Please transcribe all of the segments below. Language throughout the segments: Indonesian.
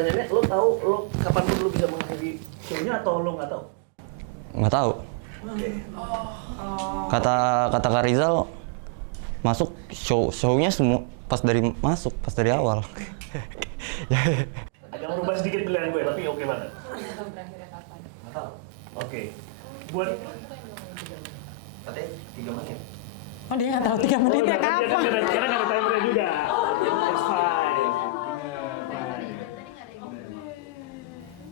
Pertanyaannya, lo tahu lo kapan lo bisa mengakhiri show-nya atau lo nggak tahu? Nggak tahu. Oke. Kata Kak Rizal masuk show-nya semua pas dari awal. Agak merubah sedikit pilihan gue, tapi oke banget. Nggak tahu. Oke. Buat katanya 3 menit. Oh dia nggak tahu 3 menitnya kapan? Karena nggak ada timernya juga. It's fine.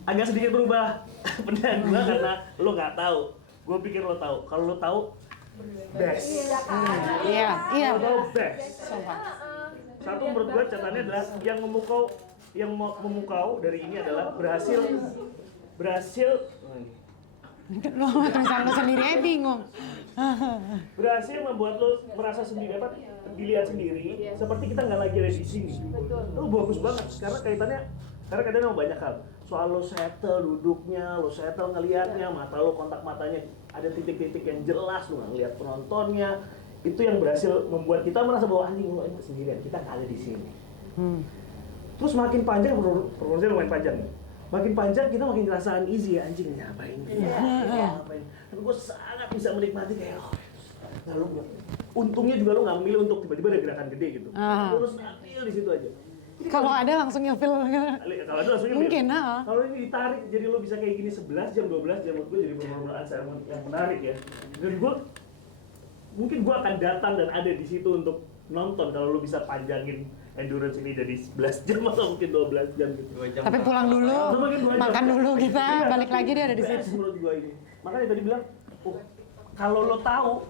Agak sedikit berubah penilaian gue karena lo nggak tahu. Gue pikir lo tahu. Kalau lo tahu, best. Iya. Lo tahu best. Satu menurut gue catatannya adalah yang memukau dari ini adalah berhasil Lo sama tulisan lo sendiri aja bingung. berhasil membuat lo merasa sendiri dilihat sendiri seperti kita nggak lagi ada di sini. Lo bagus banget karena kaitannya sama banyak hal. Soal lo settle duduknya, lo settle ngelihatnya, mata lo kontak matanya ada titik-titik yang jelas, lo nggak ngelihat penontonnya. Itu yang berhasil membuat kita merasa bahwa anjing lo ini sendirian, kita nggak ada di sini. Terus makin panjang, prosesnya lumayan panjang nih. Makin panjang kita makin ngerasa uneasy ya, anjing ngapain? Ngapain? Tapi gue sangat bisa menikmati kayak untungnya juga lo nggak memilih untuk tiba-tiba ada gerakan gede gitu. Lo harus ngambil di situ aja. Kalau ada langsung nyelfil. Kalau ada langsung Mungkin, kalau ini ditarik jadi lo bisa kayak gini 11 jam 12 jam, menurut gue jadi benar-benar yang menarik ya. Dan mungkin gue akan datang dan ada di situ untuk nonton kalau lo bisa panjangin endurance ini dari 11 jam atau mungkin 12 jam gitu. Tapi pulang dulu, makan dulu kita, balik lagi dia ada di situ. Menurut gue ini. Makanya tadi bilang, kalau lo tahu,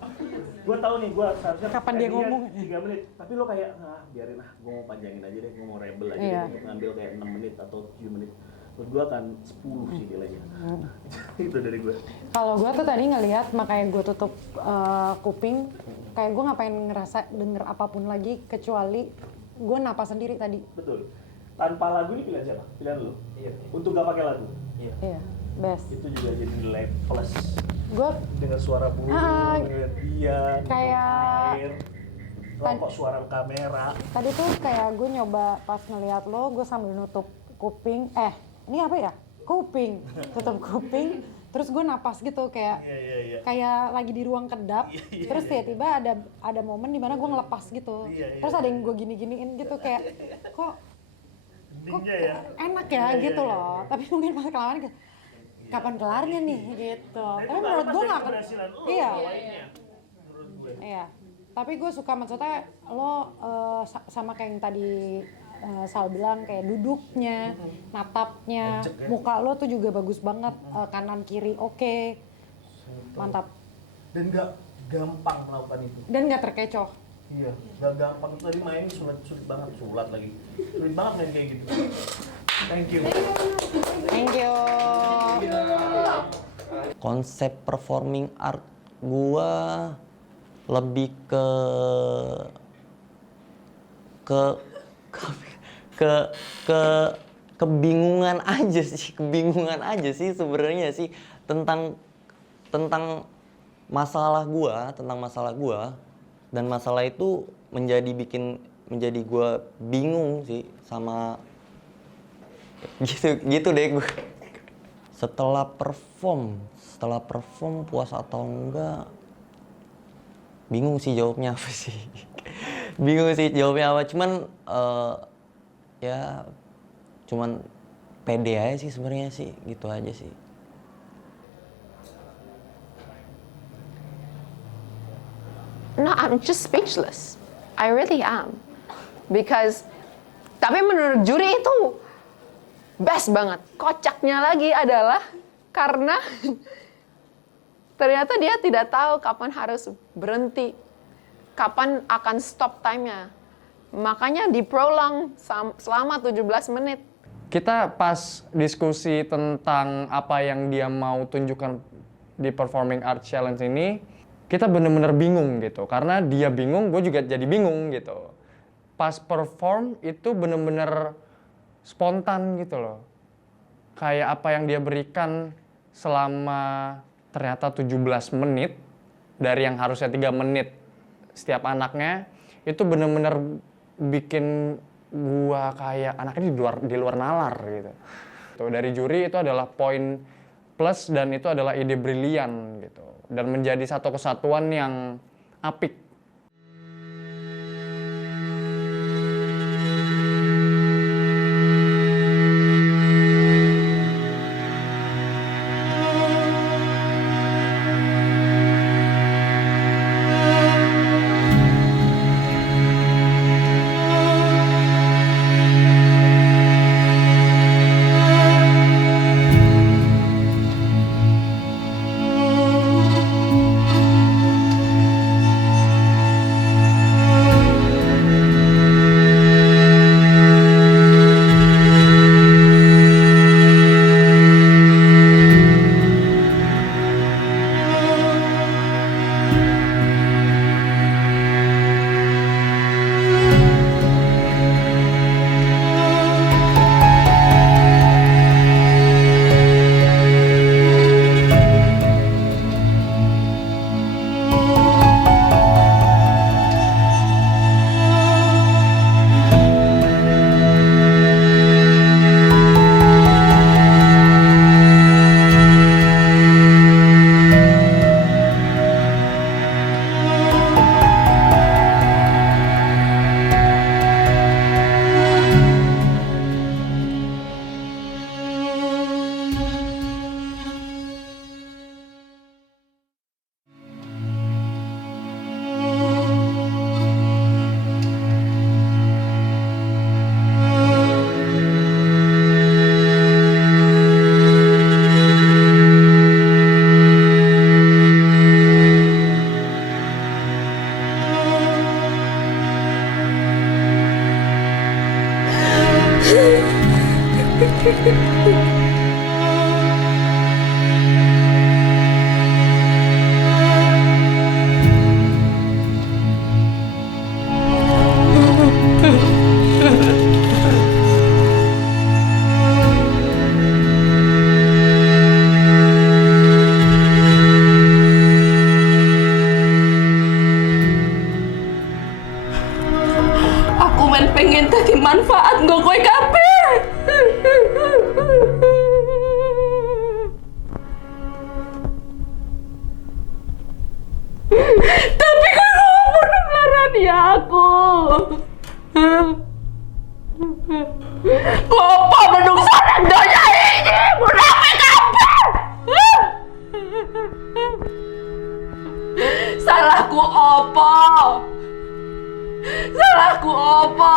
gue tahu nih gue seharusnya kapan dia ngomong 3 menit, tapi lo kayak biarin gue mau panjangin aja deh, gue mau rebel aja deh, untuk ngambil kayak 6 menit atau 7 menit. Menurut gue akan 10 sih nilainya. Itu dari gue. Kalau gue tuh tadi ngelihat, makanya gue tutup kuping, kayak gue ngapain ngerasa denger apapun lagi kecuali gue napas sendiri tadi. Betul. Tanpa lagu ini pilihan siapa? Pilihan lo? Iya. Untuk gak pakai lagu? Iya, best. Itu juga jadi nilai plus. Gue dengar suara burung, ngeliat dia, kayak air, rokok suara kamera. tadi tuh kayak gue nyoba pas ngelihat lo, gue sambil nutup kuping. Ini apa ya? Kuping. Tutup kuping. Terus gue napas gitu kayak kayak lagi di ruang kedap. Terus tiba-tiba ada momen dimana gue ngelepas gitu. Terus ada yang gue gini-giniin gitu kayak kok enak ya gitu loh. Tapi mungkin pas kelamaan kapan kelarnya nih gitu. Tapi menurut gue nggak iya. Tapi gue suka maksudnya lo sama kayak yang tadi Sal bilang kayak duduknya, natapnya, muka lo tuh juga bagus banget, kanan kiri oke. Mantap. Dan nggak gampang melakukan itu. Dan nggak terkecoh. Iya, nggak gampang. Tadi main sulit banget, sulit banget main kayak gitu. Thank you. Thank you. Konsep performing art gua lebih kebingungan aja sih sebenarnya sih tentang masalah gua dan masalah itu menjadi gua bingung sih sama gitu deh gue. Setelah perform puas atau enggak, bingung sih jawabnya apa sih. Cuman cuman pede aja sih sebenarnya sih, gitu aja sih. No, I'm just speechless. I really am. Because, tapi menurut juri itu best banget. Kocaknya lagi adalah karena ternyata dia tidak tahu kapan harus berhenti, kapan akan stop time-nya. Makanya diprolong selama 17 menit. Kita pas diskusi tentang apa yang dia mau tunjukkan di Performing Art Challenge ini, kita bener-bener bingung gitu. Karena dia bingung, gue juga jadi bingung gitu. Pas perform itu bener-bener spontan gitu loh. Kayak apa yang dia berikan selama ternyata 17 menit, dari yang harusnya 3 menit setiap anaknya, itu bener-bener bikin gua kayak anaknya di luar nalar gitu. Tuh, dari juri itu adalah poin plus dan itu adalah ide brilian gitu. Dan menjadi satu kesatuan yang apik. Aku men pengen tadi manfaat nggo kowe kabeh. Tapi kowe ngono larani aku. Apa menungso nang donya iki? Munafik kabeh. Salahku apa? Salahku apa?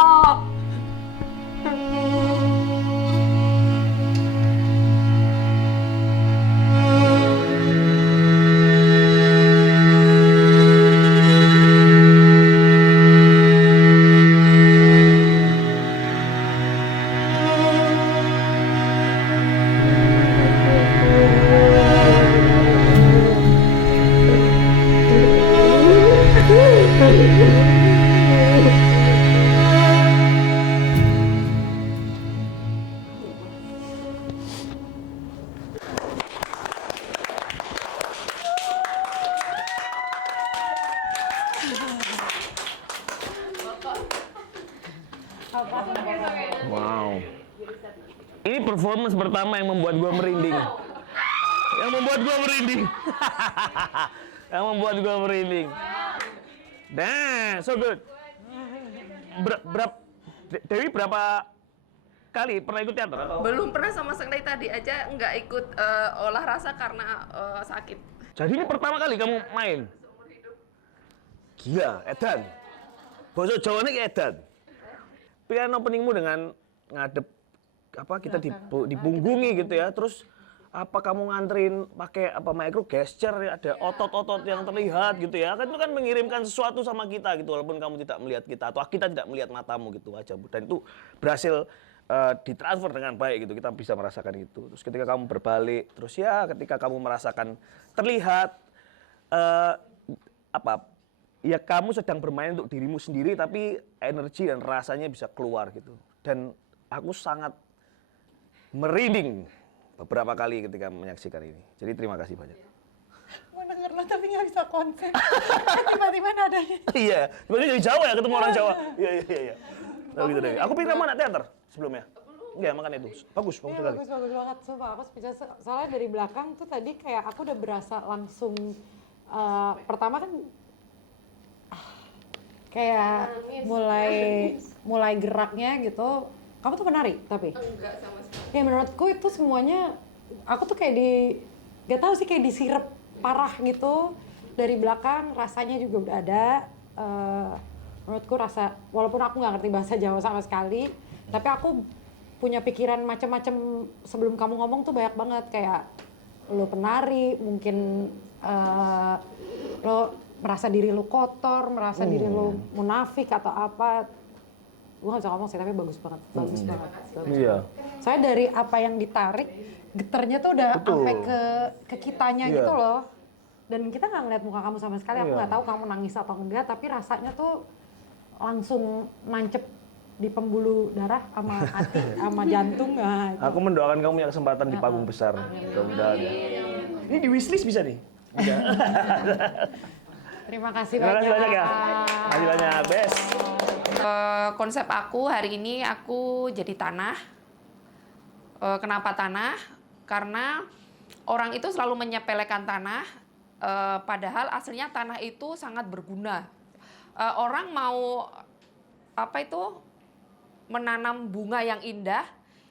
Wow. Ini performance pertama yang membuat gua merinding. Yang membuat gua merinding. Yang membuat gua merinding. Nah, so good. Dewi berapa kali pernah ikut teater? Atau? Belum pernah sama sekali, tadi aja nggak ikut olah rasa karena sakit. Jadi ini pertama kali kamu main? Gila, edan. Basa Jawa ini edan. Pian openingmu dengan ngadep apa kita dipunggungi gitu ya, terus apa kamu nganterin pakai apa micro gesture, ada otot-otot yang terlihat gitu ya, kan itu kan mengirimkan sesuatu sama kita gitu, walaupun kamu tidak melihat kita atau kita tidak melihat matamu gitu aja, dan itu berhasil ditransfer dengan baik gitu, kita bisa merasakan itu. Terus ketika kamu berbalik, terus ya ketika kamu merasakan terlihat ya kamu sedang bermain untuk dirimu sendiri, tapi energi dan rasanya bisa keluar gitu. Dan aku sangat merinding beberapa kali ketika menyaksikan ini. Jadi terima kasih banyak. Mau denger lo tapi nggak bisa konsen. Tiba-tiba nadanya. Iya, sebenarnya dari Jawa ya, ketemu orang Jawa. Iya. Oh, gitu deh. Aku pikir kamu anak teater sebelumnya. Enggak, makanya itu. Bagus Iya, sekali. bagus banget, sumpah aku speechless. Soalnya dari belakang tuh tadi kayak aku udah berasa langsung, pertama kan kayak mulai geraknya gitu. Kamu tuh penari tapi? Enggak sama sekali. Ya menurutku itu semuanya, aku tuh kayak gak tahu sih, kayak disirep parah gitu. Dari belakang rasanya juga udah ada. Menurutku rasa, walaupun aku nggak ngerti bahasa Jawa sama sekali, tapi aku punya pikiran macam-macam sebelum kamu ngomong tuh banyak banget. Kayak lo penari, mungkin lo merasa diri lo kotor, merasa diri lo munafik atau apa. Gue gak bisa ngomong sih, tapi bagus banget, bagus banget. Iya. Saya dari apa yang ditarik, getarnya tuh udah sampai ke kitanya Iya. gitu loh. Dan kita nggak ngeliat muka kamu sama sekali, aku Iya. nggak tahu kamu nangis atau enggak, tapi rasanya tuh langsung nancep di pembuluh darah sama hati, sama jantung. Nah, itu. Aku mendoakan kamu punya kesempatan di panggung besar. Mudah-mudahan ya. Ini di wishlist bisa nih. Bisa. Terima kasih Terima kasih banyak ya. banyak. Terima kasih banyak, Bes. Konsep aku hari ini aku jadi tanah. Kenapa tanah? Karena orang itu selalu menyepelekan tanah, padahal aslinya tanah itu sangat berguna. Orang mau menanam bunga yang indah,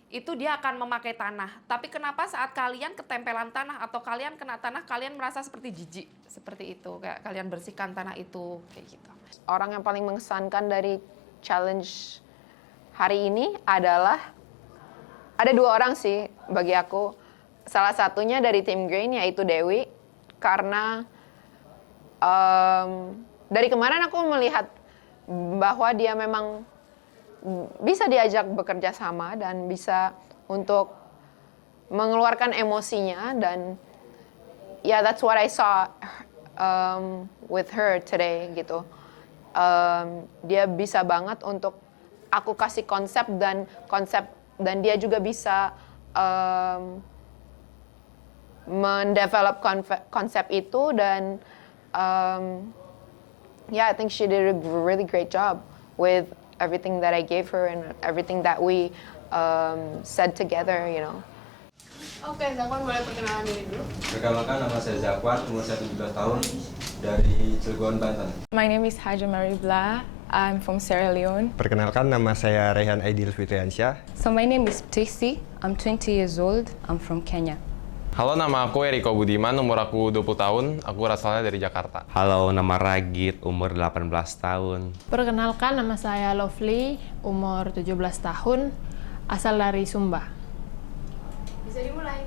itu dia akan memakai tanah. Tapi kenapa saat kalian ketempelan tanah atau kalian kena tanah, kalian merasa seperti jijik, seperti itu, kayak kalian bersihkan tanah itu, kayak gitu. Orang yang paling mengesankan dari challenge hari ini adalah, ada dua orang sih bagi aku. Salah satunya dari tim Green, yaitu Dewi, karena dari kemarin aku melihat bahwa dia memang bisa diajak bekerja sama dan bisa untuk mengeluarkan emosinya, dan that's what I saw with her today gitu. Dia bisa banget untuk aku kasih konsep dan dia juga bisa mendevelop konsep itu, dan I think she did a really great job with everything that I gave her and everything that we said together, you know. Oke, Zakwan boleh perkenalan diri dulu. Perkenalkan, nama saya Zakwan, umur saya 17 tahun, dari Cilegon, Banten. My name is Haja Maribla. I'm from Sierra Leone. Perkenalkan, nama saya Rehan Aidil Fitriansyah. So my name is Tracy. I'm 20 years old. I'm from Kenya. Halo, nama aku Eriko Budiman, umur aku 20 tahun, aku asalnya dari Jakarta. Halo, nama Ragit, umur 18 tahun. Perkenalkan, nama saya Lovely, umur 17 tahun, asal dari Sumba. Bisa dimulai.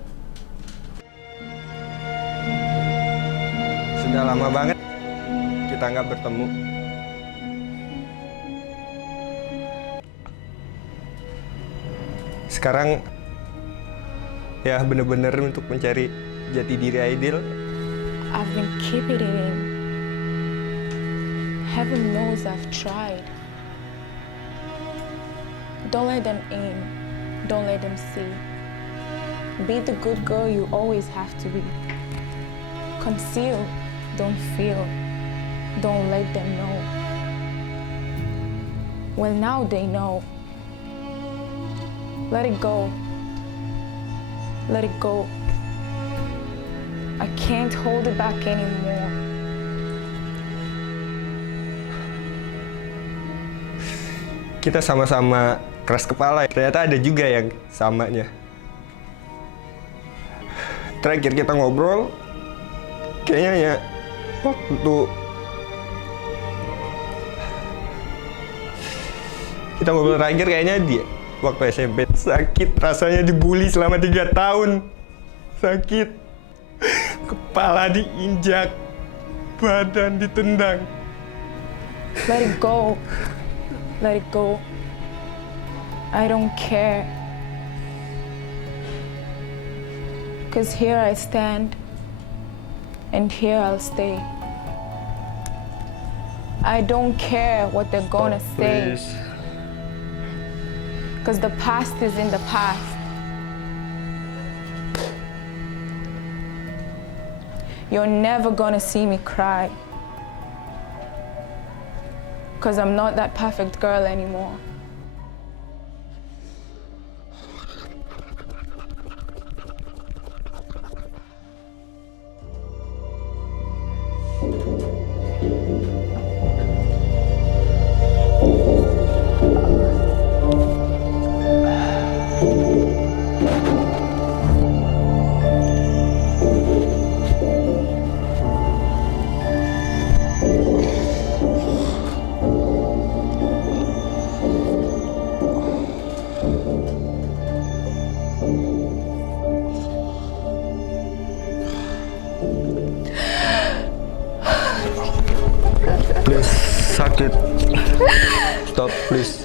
Sudah lama banget kita nggak bertemu. Sekarang ya bener-bener untuk mencari jati diri Aidil. I've been keeping it in. Heaven knows I've tried. Don't let them in. Don't let them see. Be the good girl you always have to be. Conceal. Don't feel. Don't let them know. Well, now they know. Let it go. Let it go. I can't hold it back anymore. Kita sama-sama keras kepala. Ternyata ada juga yang samanya. Terakhir kita ngobrol, kayaknya ya waktu kita ngobrol terakhir kayaknya dia waktu SMP. Sakit, rasanya dibully selama 3 tahun. Sakit. Kepala diinjak, badan ditendang. Let it go. Let it go. I don't care. 'Cause here I stand, and here I'll stay. I don't care what they're gonna say. Please. 'Cause the past is in the past. You're never gonna see me cry. 'Cause I'm not that perfect girl anymore. Please, sakit. Stop, please.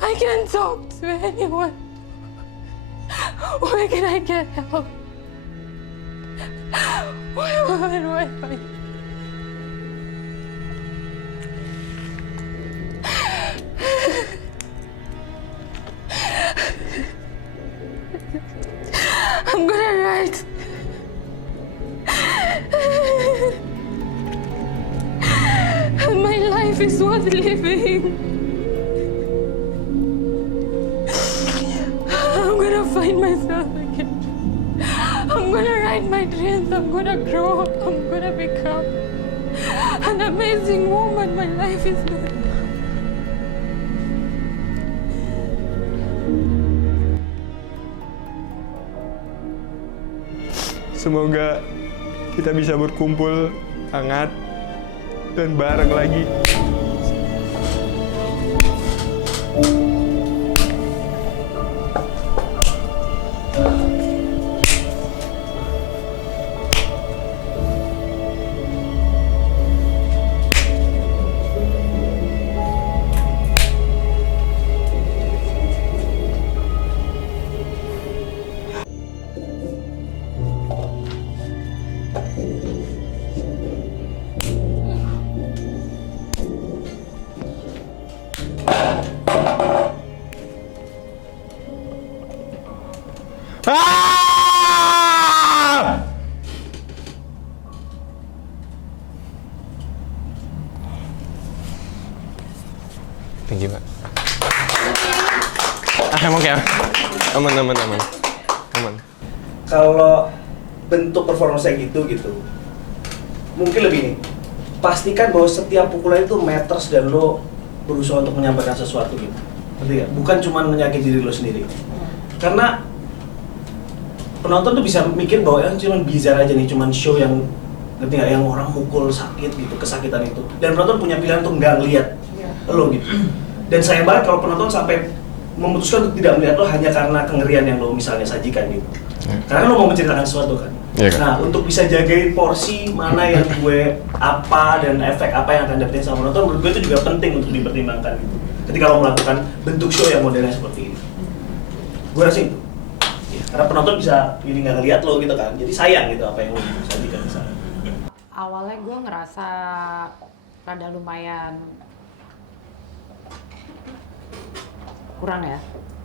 I can't talk to anyone. Where can I get help? Where do I find? I'm gonna write. My life is worth living. I'm gonna find myself again. I'm gonna write my dreams. I'm gonna grow up. I'm gonna become an amazing woman. My life is not. Semoga kita bisa berkumpul hangat dan bareng lagi. Thank you, Pak. Emang kayak aman. Kalau bentuk performance yang gitu, mungkin lebih nih, pastikan bahwa setiap pukulan itu matters dan lo berusaha untuk menyampaikan sesuatu gitu. Ngerti gak? Bukan cuma menyakiti diri lo sendiri. Karena penonton tuh bisa mikir bahwa cuma bizarre aja nih, cuma show yang ngerti gak, yang orang mukul sakit gitu, kesakitan itu. Dan penonton punya pilihan untuk nggak ngeliat lo gitu. Dan sayang banget kalau penonton sampai memutuskan untuk tidak melihat lo hanya karena kengerian yang lo misalnya sajikan gitu. Karena lo mau menceritakan sesuatu kan. Nah, untuk bisa jagain porsi mana yang gue apa dan efek apa yang akan dapetin sama penonton, menurut gue itu juga penting untuk dipertimbangkan gitu. Ketika lo melakukan bentuk show yang modelnya seperti ini. Gue rasa itu. Ya, karena penonton bisa jadi nggak ngeliat lo gitu kan. Jadi sayang gitu apa yang lo sajikan di sana. Awalnya gue ngerasa rada lumayan kurang ya,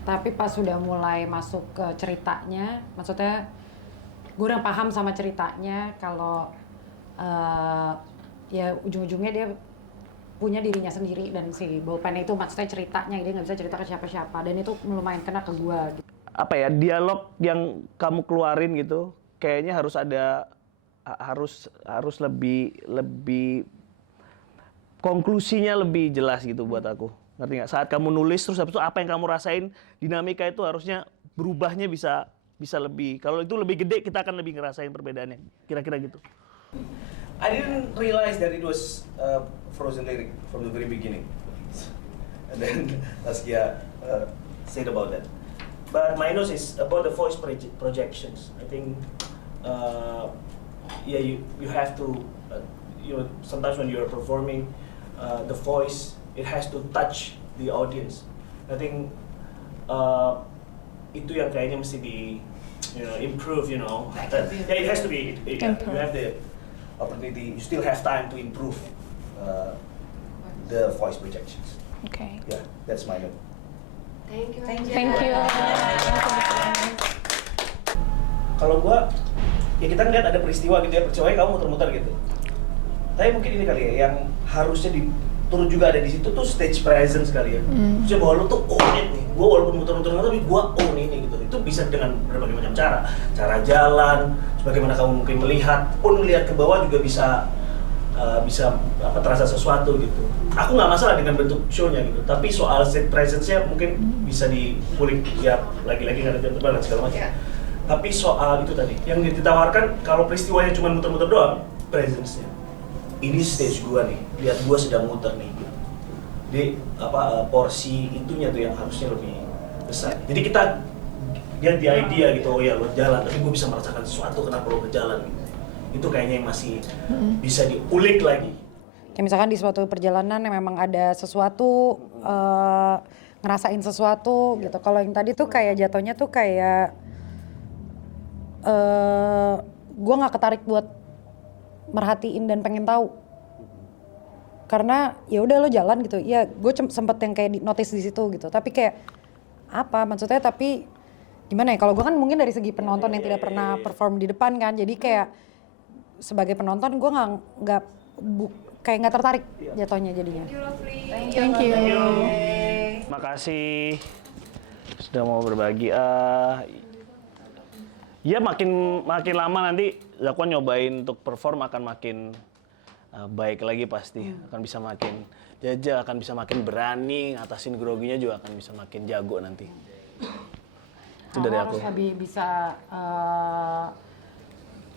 tapi pas sudah mulai masuk ke ceritanya, maksudnya gue udah paham sama ceritanya kalau ya ujung-ujungnya dia punya dirinya sendiri dan si Bolpen itu maksudnya ceritanya dia nggak bisa cerita ke siapa-siapa dan itu lumayan kena ke gue gitu. Apa ya, dialog yang kamu keluarin gitu kayaknya harus ada, harus lebih konklusinya lebih jelas gitu buat aku. Ngerti nggak? Saat kamu nulis terus habis itu apa yang kamu rasain, dinamika itu harusnya berubahnya bisa lebih. Kalau itu lebih gede kita akan lebih ngerasain perbedaannya. Kira-kira gitu. I didn't realize that it was frozen lyric from the very beginning. And then Saskia said about that. But my notes is about the voice projections. I think yeah, you have to sometimes when you're performing the voice, it has to touch the audience. I think itu yang kayaknya mesti di improve, That, yeah, it has to be. You have the opportunity. You still have time to improve the voice projections. Okay. Yeah, that's my note. Thank you. Kalau gua ya kita ngeliat ada peristiwa gitu ya, peristiwanya kamu muter-muter gitu. Tapi mungkin ini kali ya, yang harusnya turut juga ada di situ tuh stage presence kali ya. Maksudnya bahwa lu tuh own it nih, gue walaupun muter-muter tapi gue own ini gitu. Itu bisa dengan berbagai macam cara jalan, sebagaimana kamu mungkin melihat ke bawah juga bisa terasa sesuatu gitu. Aku nggak masalah dengan bentuk show-nya gitu, tapi soal stage presence-nya mungkin bisa dikulik ya, lagi-lagi nggak ada jam terbang dan segala macam. Tapi soal itu tadi, yang ditawarkan kalau peristiwanya cuma muter-muter doang, presence-nya. Ini stage gua nih, lihat gua sedang muter nih. Jadi porsi itunya tuh yang harusnya lebih besar. Jadi kita get the idea gitu, oh ya lo jalan, tapi gua bisa merasakan sesuatu kenapa lo berjalan gitu. Itu kayaknya yang masih bisa diulik lagi. Kayak misalkan di suatu perjalanan yang memang ada sesuatu, ngerasain sesuatu gitu. Kalau yang tadi tuh kayak jatuhnya tuh kayak gua nggak ketarik buat merhatiin dan pengen tahu, karena ya udah lo jalan gitu ya, gue sempet yang kayak notice di situ gitu, tapi kayak apa maksudnya, tapi gimana ya, kalau gue kan mungkin dari segi penonton yang tidak pernah perform di depan kan, jadi kayak sebagai penonton gue kayak nggak tertarik jatuhnya jadinya. Thank you. Makasih sudah mau berbagi. Ya makin lama nanti Zakwan nyobain untuk perform akan makin baik lagi pasti. Akan bisa makin jajak, akan bisa makin berani, ngatasin groginya juga akan bisa makin jago nanti. Itu dari aku. Harus lebih bisa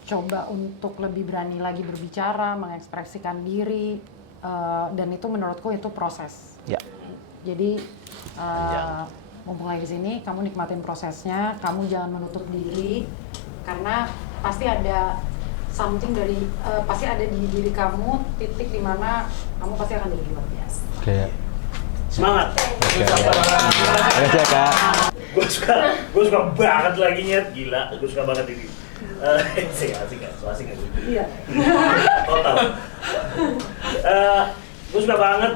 coba untuk lebih berani lagi berbicara, mengekspresikan diri, dan itu menurutku itu proses. Ya. Jadi mumpung lagi di sini, kamu nikmatin prosesnya, kamu jangan menutup diri, karena pasti ada something pasti ada di diri kamu, titik di mana kamu pasti akan jadi luar biasa. Oke. Semangat. Makasih ya Kak. Gue suka banget lagi nyet, gila. Gue suka banget ini. Asik gak? Iya. Total. Gue suka banget,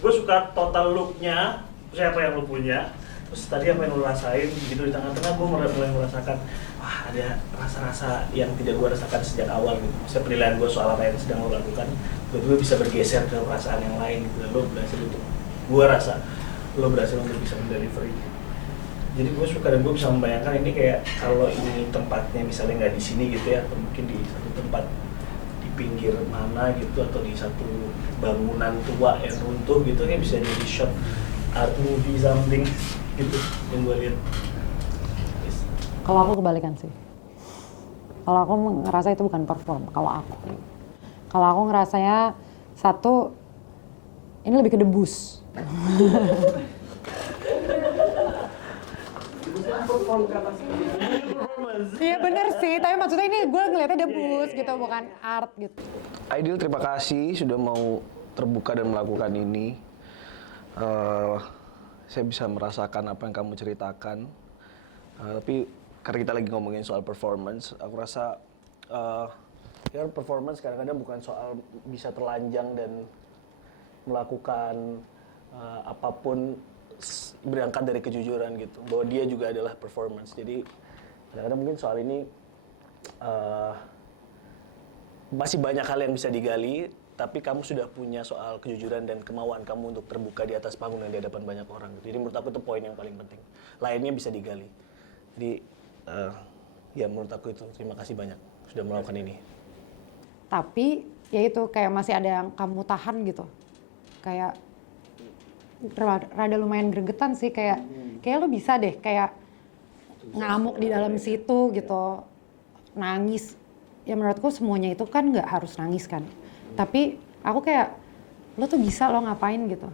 gue suka total look-nya. Siapa yang lo punya, terus tadi apa yang lo rasain gitu di tengah-tengah, gue mulai merasakan wah ada rasa-rasa yang tidak gue rasakan sejak awal gitu. Maksudnya penilaian gue soal apa yang sedang lo lakukan, gue bisa bergeser ke perasaan yang lain gitu. Lo berhasil untuk, gue rasa lo berhasil untuk bisa mendelivery. Jadi gue suka dan gue bisa membayangkan ini kayak kalau ini tempatnya misalnya nggak di sini gitu ya, atau mungkin di satu tempat di pinggir mana gitu, atau di satu bangunan tua yang runtuh gitu, kayak bisa jadi shot art movie something gitu yang gue lihat. Kalau aku kebalikan sih. Kalau aku ngerasa itu bukan perform. Kalau aku ngerasanya satu, ini lebih ke debus. Iya bener sih, tapi maksudnya ini gue ngeliatnya debus gitu, bukan art gitu. Aidil, terima kasih sudah mau terbuka dan melakukan ini. Saya bisa merasakan apa yang kamu ceritakan, tapi karena kita lagi ngomongin soal performance, aku rasa ya performance kadang-kadang bukan soal bisa telanjang dan melakukan apapun berangkat dari kejujuran gitu, bahwa dia juga adalah performance. Jadi kadang-kadang mungkin soal ini masih banyak hal yang bisa digali, tapi kamu sudah punya soal kejujuran dan kemauan kamu untuk terbuka di atas panggung dan di hadapan banyak orang. Jadi menurut aku itu poin yang paling penting. Lainnya bisa digali. Jadi ya menurut aku itu terima kasih banyak sudah melakukan ini. Tapi ya itu kayak masih ada yang kamu tahan gitu. Kayak rada lumayan gregetan sih, kayak lo bisa deh kayak ngamuk di dalam situ gitu, nangis. Ya menurutku semuanya itu kan nggak harus nangis kan. Tapi aku kayak, lo tuh bisa lo ngapain gitu.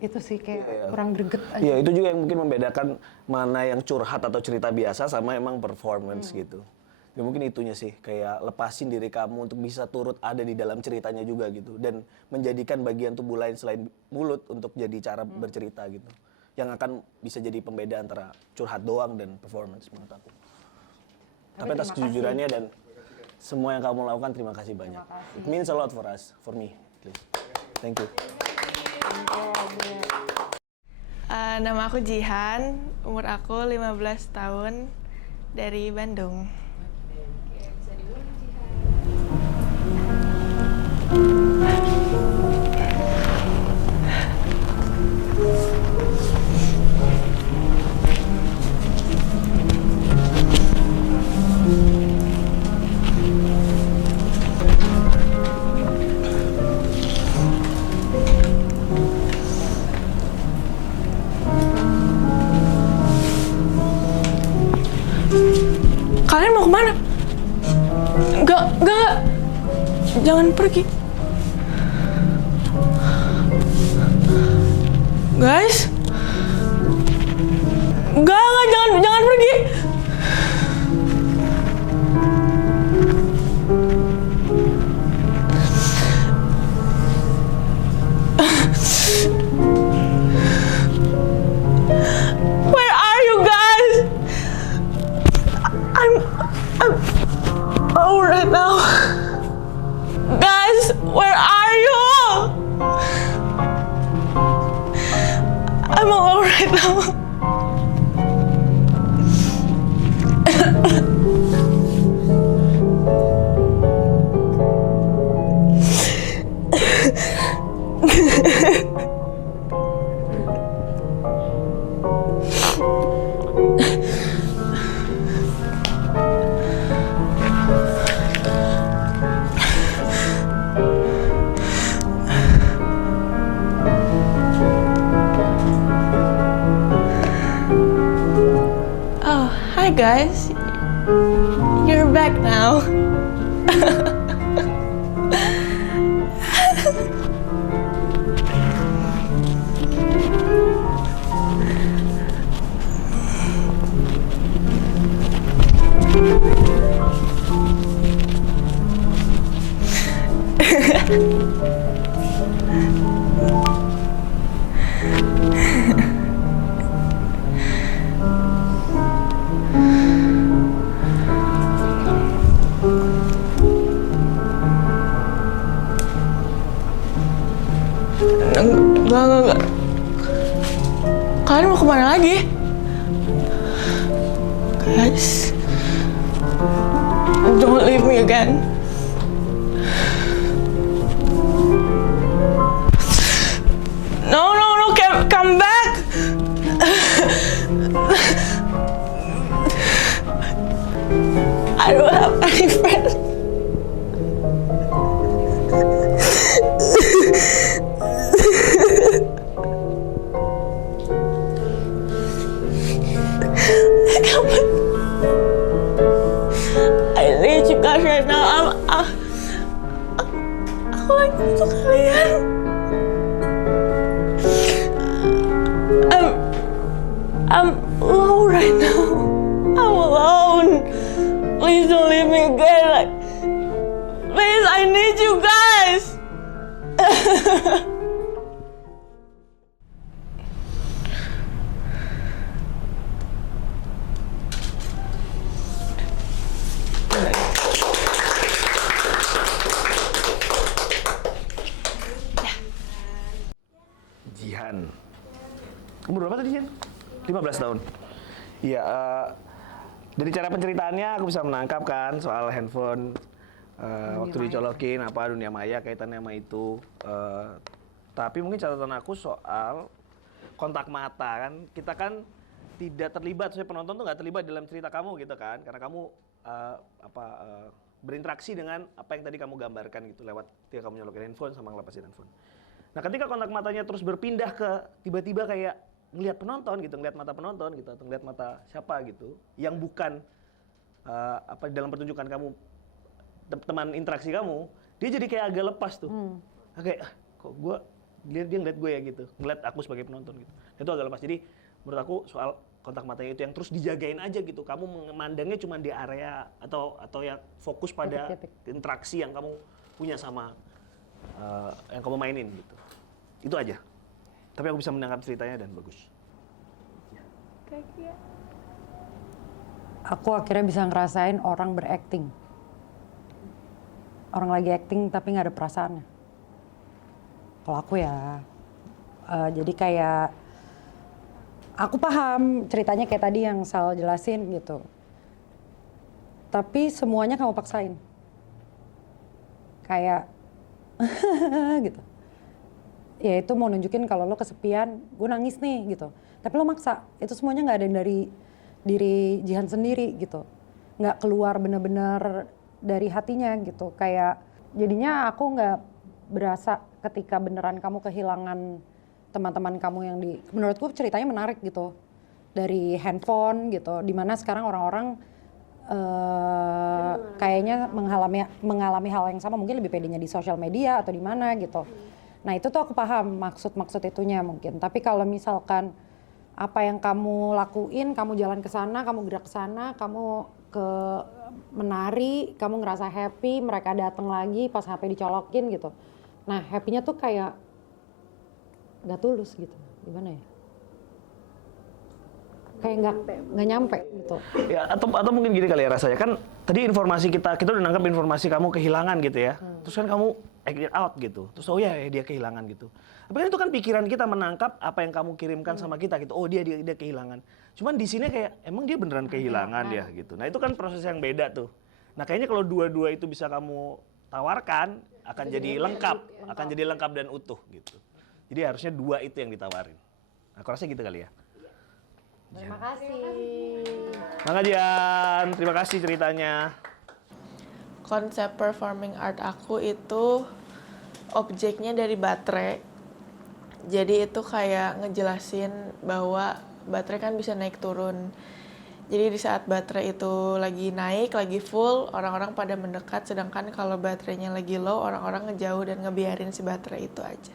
Itu sih kayak kurang greget aja. Iya, itu juga yang mungkin membedakan mana yang curhat atau cerita biasa sama emang performance gitu. Ya mungkin itunya sih, kayak lepasin diri kamu untuk bisa turut ada di dalam ceritanya juga gitu. Dan menjadikan bagian tubuh lain selain mulut untuk jadi cara bercerita gitu. Yang akan bisa jadi pembeda antara curhat doang dan performance menurut aku. Tapi atas kejujurannya dan semua yang kamu lakukan, terima kasih banyak. It means a lot for us, for me. Thank you. Nama aku Jihan, umur aku 15 tahun, dari Bandung. Kalian mau kemana? Enggak. Jangan pergi. Guys. Enggak, jangan pergi. Where are you guys? I'm oh right now. Guys, where are you? I'm alone right now. Oh, hi guys. You're back now. Enggak. Kalian mau kemana lagi? Guys, don't leave me again. No, come back. I don't have any friends. I need you guys right now. Aku lagi butuh kalian. I'm low right now. I'm alone. Please don't leave me again. Please, I need you guys. Jihan. Umur berapa tadi, Jihan? 15 tahun. Iya, dari cara penceritaannya aku bisa menangkap kan soal handphone waktu dicolokin apa dunia maya kaitannya sama itu. Tapi mungkin catatan aku soal kontak mata kan, kita kan tidak terlibat, saya penonton tuh nggak terlibat dalam cerita kamu gitu kan, karena kamu berinteraksi dengan apa yang tadi kamu gambarkan gitu lewat ketika kamu nyolokin handphone sama ngelepasin handphone. Nah, ketika kontak matanya terus berpindah ke tiba-tiba kayak ngelihat penonton gitu, ngelihat mata penonton gitu, atau ngelihat mata siapa gitu, yang bukan dalam pertunjukan kamu, teman interaksi kamu, dia jadi kayak agak lepas tuh. Kayak kok dia ngeliat gue ya gitu, ngeliat aku sebagai penonton gitu. Itu agak lepas. Jadi menurut aku soal kontak matanya itu yang terus dijagain aja gitu. Kamu memandangnya cuma di area atau ya fokus pada interaksi yang kamu punya sama yang kamu mainin gitu. Itu aja. Tapi aku bisa menangkap ceritanya dan bagus. Aku akhirnya bisa ngerasain orang berakting. Orang lagi acting tapi nggak ada perasaannya. Kalau aku ya, jadi kayak aku paham ceritanya kayak tadi yang Sal jelasin gitu. Tapi semuanya kamu paksain. Kayak gitu. Ya itu mau nunjukin kalau lo kesepian, gue nangis nih gitu. Tapi lo maksa, itu semuanya nggak ada dari diri Jihan sendiri gitu. Nggak keluar bener-bener dari hatinya gitu. Kayak jadinya aku nggak berasa ketika beneran kamu kehilangan teman-teman kamu yang menurutku ceritanya menarik gitu. Dari handphone gitu, dimana sekarang orang-orang kayaknya mengalami hal yang sama, mungkin lebih pedenya di sosial media atau di mana gitu. Nah itu tuh aku paham maksud itunya mungkin. Tapi kalau misalkan apa yang kamu lakuin, kamu jalan ke sana, kamu gerak ke sana, kamu ke menari, kamu ngerasa happy, mereka datang lagi pas HP dicolokin gitu. Nah happy-nya tuh kayak gak tulus gitu, gimana ya? Kayak nggak nyampe gitu. Ya atau mungkin gini kali ya rasanya, kan tadi informasi kita udah nangkep informasi kamu kehilangan gitu ya. Terus kan kamu act it out gitu. Terus oh ya dia kehilangan gitu. Tapi kan itu kan pikiran kita menangkap apa yang kamu kirimkan sama kita gitu. Oh dia kehilangan. Cuman di sini kayak emang dia beneran kehilangan ya gitu. Nah itu kan proses yang beda tuh. Nah kayaknya kalau dua-dua itu bisa kamu tawarkan akan jadi lengkap, dan utuh gitu. Jadi harusnya dua itu yang ditawarin. Nah, aku rasa gitu kali ya. Terima kasih. Mangga Jihan, terima kasih ceritanya. Konsep performing art aku itu objeknya dari baterai. Jadi itu kayak ngejelasin bahwa baterai kan bisa naik turun. Jadi di saat baterai itu lagi naik, lagi full, orang-orang pada mendekat. Sedangkan kalau baterainya lagi low, orang-orang ngejauh dan ngebiarin si baterai itu aja.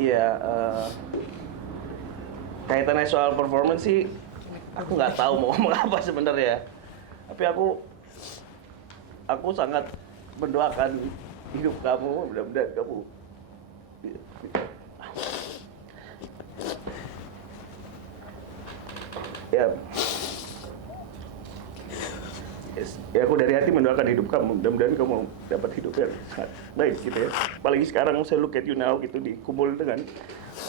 Iya, kaitannya soal performance sih, aku nggak tahu mau ngomong apa sebenarnya. Tapi aku sangat mendoakan hidup kamu, mudah-mudahan kamu ya. Ya aku dari hati mendoakan hidup kamu, mudah-mudahan kamu dapat hidup yang sangat baik gitu ya. Apalagi sekarang saya look at you now gitu, dikumpul dengan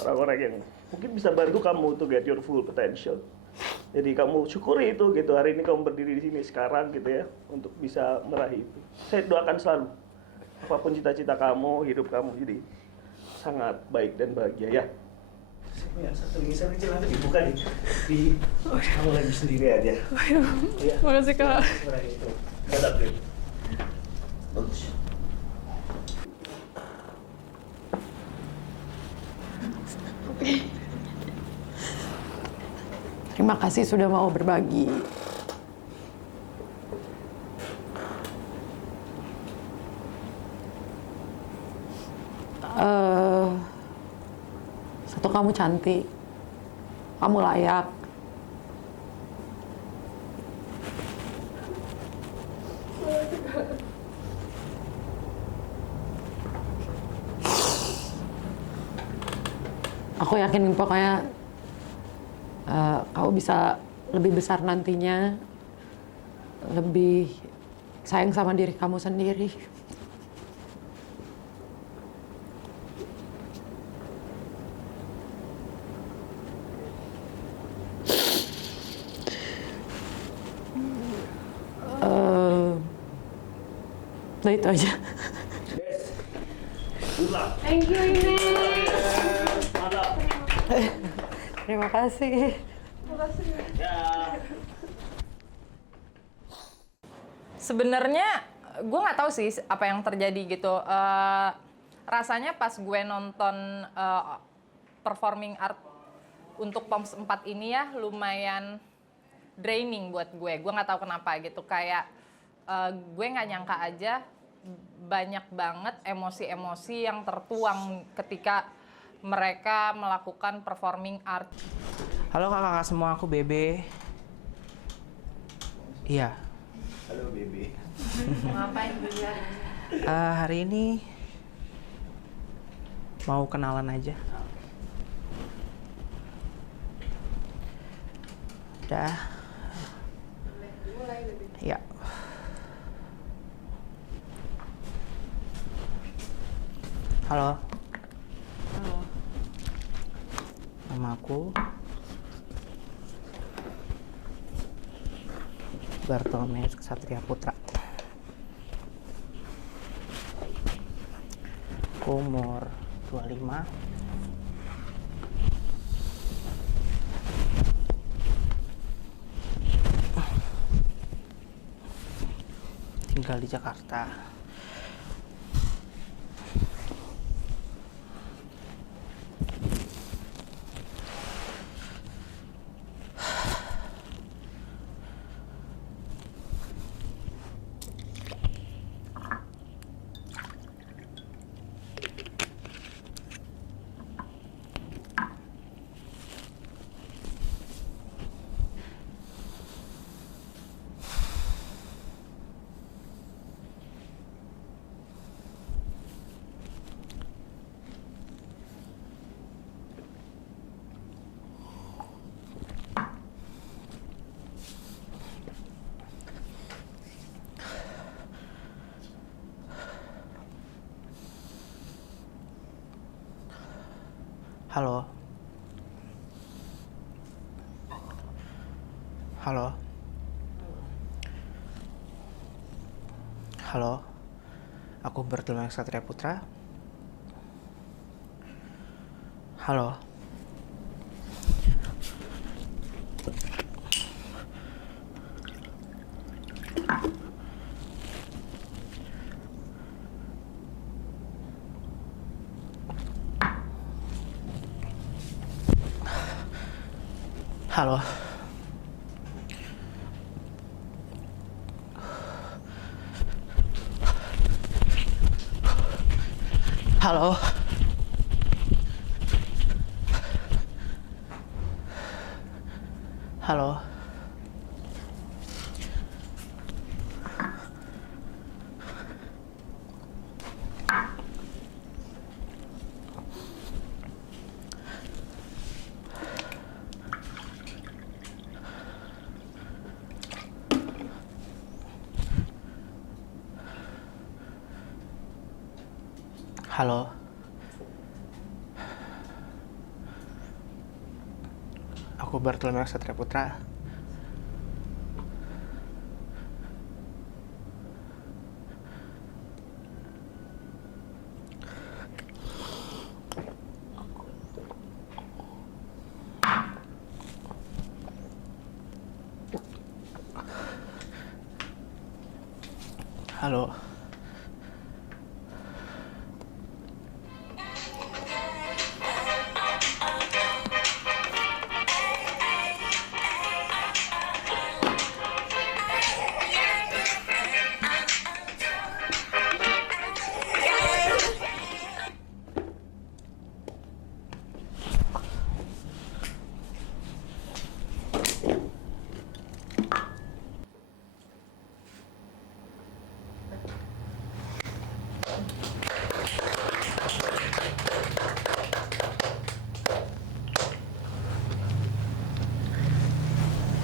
orang-orang yang mungkin bisa bantu kamu to get your full potential. Jadi kamu syukuri itu gitu, hari ini kamu berdiri di sini sekarang gitu ya, untuk bisa meraih itu. Saya doakan selalu, apapun cita-cita kamu, hidup kamu jadi sangat baik dan bahagia ya. Ya, satu lagi saya jalan dibuka nih. Kamu lagi sendiri aja. Ya. Makasih Kak. Mantap deh. Bagus. Terima kasih sudah mau berbagi. Satu, kamu cantik, kamu layak. Aku yakin pokoknya kamu bisa lebih besar nantinya, lebih sayang sama diri kamu sendiri. Nah itu aja. Thank you Ines. Terima kasih. Sebenarnya gue nggak tahu sih apa yang terjadi gitu. Rasanya pas gue nonton performing art untuk POMS 4 ini ya lumayan draining buat gue. Gue nggak tahu kenapa gitu. Kayak gue nggak nyangka aja banyak banget emosi-emosi yang tertuang ketika mereka melakukan performing art. Halo kakak-kakak semua, aku Bebe. Iya. Halo Bebe. Ngapain Bebe? Hari ini mau kenalan aja. Udah. Ya. Halo. Halo. Nama aku Bartolomeus Ksatria Putra. Aku umur 25. Tinggal di Jakarta. Halo. Halo. Halo. Aku Bartolomeus Ksatria Putra. Halo. Halo. Halo. Halo. Halo. Aku Bartolomeo Satria Putra. Halo.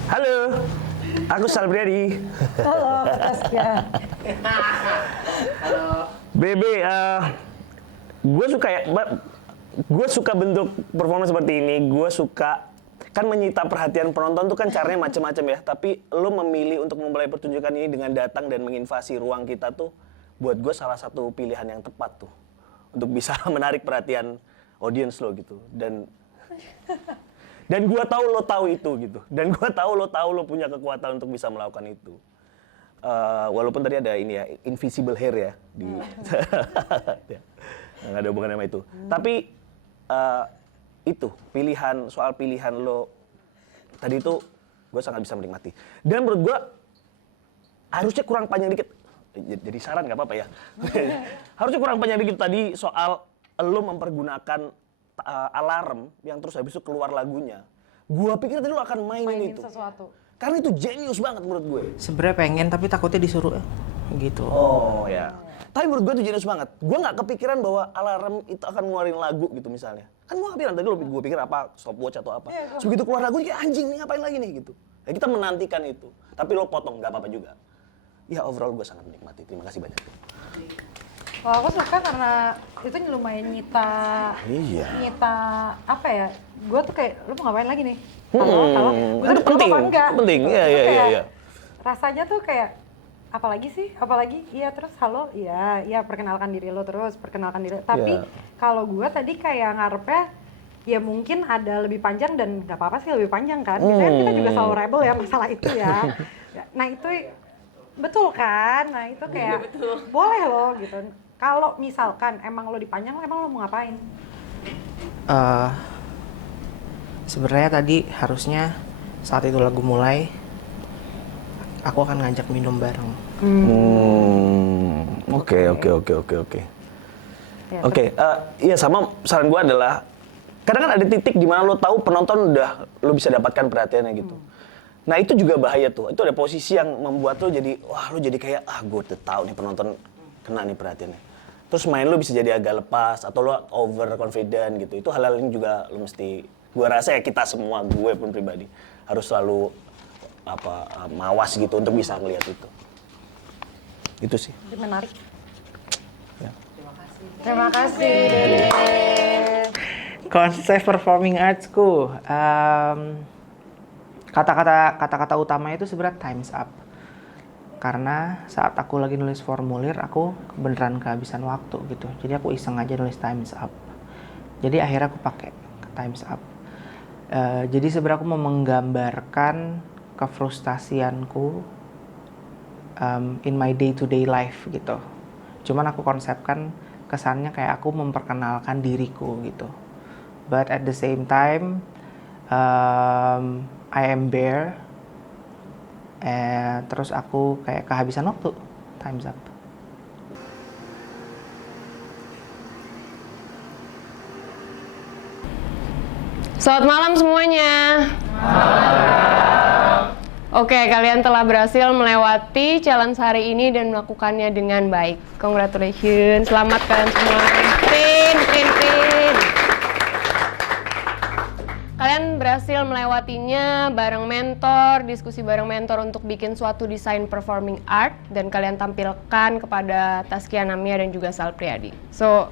Halo, aku Salbriadi. Halo, Tasya. Bebe, gue suka bentuk performa seperti ini. Gue suka kan menyita perhatian penonton tuh kan caranya macam-macam ya. Tapi lo memilih untuk memulai pertunjukan ini dengan datang dan menginvasi ruang kita tuh, buat gue salah satu pilihan yang tepat tuh untuk bisa menarik perhatian audiens lo gitu. Dan gue tahu lo tahu itu gitu. Dan gue tahu lo punya kekuatan untuk bisa melakukan itu. Walaupun tadi ada ini ya, invisible hair ya di nggak ada hubungan sama itu. Tapi itu soal pilihan lo tadi itu gue sangat bisa menikmati. Dan menurut gue harusnya kurang panjang dikit. Jadi saran nggak apa-apa ya. Harusnya kurang panjang dikit tadi soal lo mempergunakan alarm yang terus habis itu keluar lagunya. Gua pikir tadi lo akan mainin itu. Sesuatu. Karena itu jenius banget menurut gue. Sebenarnya pengen tapi takutnya disuruh gitu. Oh ya. Tapi menurut gue itu jenius banget. Gue nggak kepikiran bahwa alarm itu akan ngeluarin lagu gitu misalnya. Kan gue nggak pikiran tadi gue pikir apa stopwatch atau apa. Terus begitu keluar lagu kayak anjing nih ngapain lagi nih gitu. Ya kita menantikan itu. Tapi lo potong nggak apa-apa juga. Ya overall gue sangat menikmati. Terima kasih banyak. Kalau aku suka karena itu lumayan nyita apa ya? Gue tuh kayak lu mau ngapain lagi nih? Kalau itu penting. Penting. Iya. Rasanya tuh kayak apalagi sih? Apalagi iya terus halo, iya perkenalkan diri lo terus, perkenalkan diri. Tapi kalau gue tadi kayak ngarepnya ya mungkin ada lebih panjang dan nggak apa-apa sih lebih panjang kan. Biasanya kita juga selalu rebel ya masalah itu ya. Nah itu betul kan? Nah itu kayak boleh lo gitu. Kalau misalkan emang lo dipanjang, emang lo mau ngapain? Sebenarnya tadi harusnya saat itu lagu mulai, aku akan ngajak minum bareng. Oke. Iya sama saran gue adalah kadang kan ada titik di mana lo tahu penonton udah lo bisa dapatkan perhatiannya gitu. Nah itu juga bahaya tuh. Itu ada posisi yang membuat lo jadi lo jadi kayak gue udah tahu nih penonton kena nih perhatiannya. Terus main lo bisa jadi agak lepas atau lo over confident gitu. Itu hal-hal ini juga lo mesti, gue rasa ya kita semua, gue pun pribadi harus selalu mawas gitu untuk bisa ngelihat itu. Itu sih. Menarik. Ya. Terima kasih. Konsep performing artsku, kata-kata utama itu sebenarnya times up. Karena saat aku lagi nulis formulir, aku beneran kehabisan waktu gitu. Jadi aku iseng aja nulis times up. Jadi akhirnya aku pakai times up. Jadi sebenarnya aku mau menggambarkan kefrustasianku in my day-to-day life gitu. Cuman aku konsepkan kesannya kayak aku memperkenalkan diriku gitu. But at the same time, I am bare. Terus aku kayak kehabisan waktu. Time's up. Selamat malam semuanya. Oke, kalian telah berhasil melewati challenge hari ini dan melakukannya dengan baik. Congratulations, selamat kalian semua. Print. Kalian berhasil melewatinya bareng mentor, diskusi bareng mentor untuk bikin suatu desain performing art, dan kalian tampilkan kepada Taskia Namia dan juga Sal Priadi. So,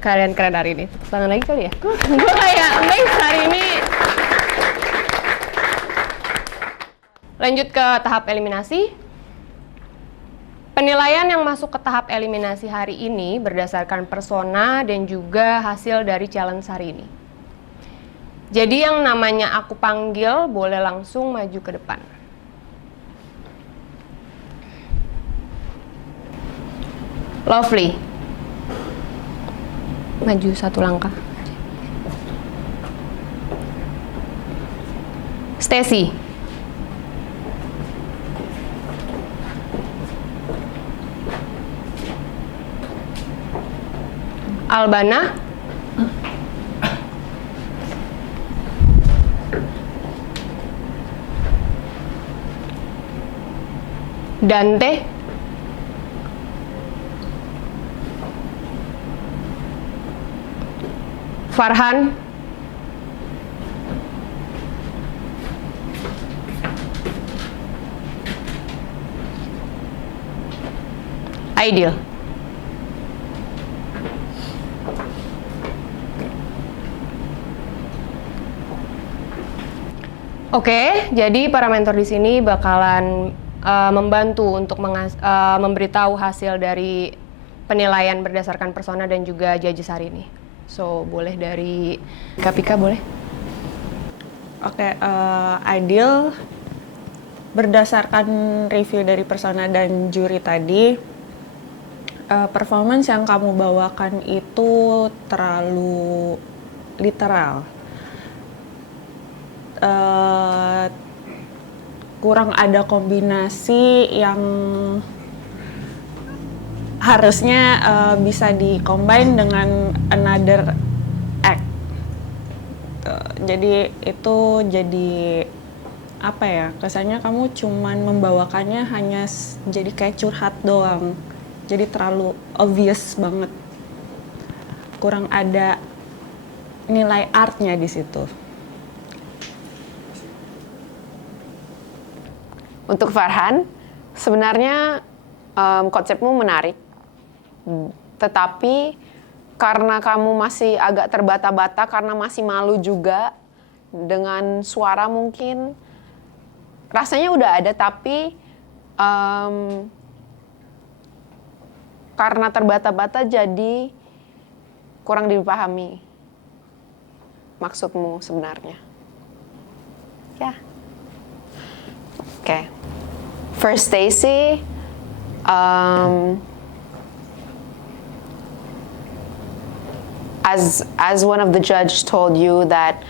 kalian keren hari ini. Tepuk tangan lagi kali ya? Gue kayak amazed hari ini. Lanjut ke tahap eliminasi. Penilaian yang masuk ke tahap eliminasi hari ini berdasarkan persona dan juga hasil dari challenge hari ini. Jadi yang namanya aku panggil boleh langsung maju ke depan. Lovely. Maju satu langkah. Stacy. Albana. Dante. Farhan. Aidil. Oke, jadi para mentor di sini bakalan membantu untuk memberitahu hasil dari penilaian berdasarkan persona dan juga judges hari ini. So, boleh dari Kapika, boleh? Oke, Aidil, berdasarkan review dari persona dan juri tadi, performance yang kamu bawakan itu terlalu literal. Kurang ada kombinasi yang harusnya bisa di-combine dengan another act. Jadi itu jadi apa ya, kesannya kamu cuman membawakannya hanya jadi kayak curhat doang. Jadi terlalu obvious banget. Kurang ada nilai artnya di situ. Untuk Farhan, sebenarnya konsepmu menarik, tetapi karena kamu masih agak terbata-bata karena masih malu juga dengan suara mungkin, rasanya udah ada tapi karena terbata-bata jadi kurang dipahami maksudmu sebenarnya. Ya. Okay. First, Stacy, as one of the judges told you that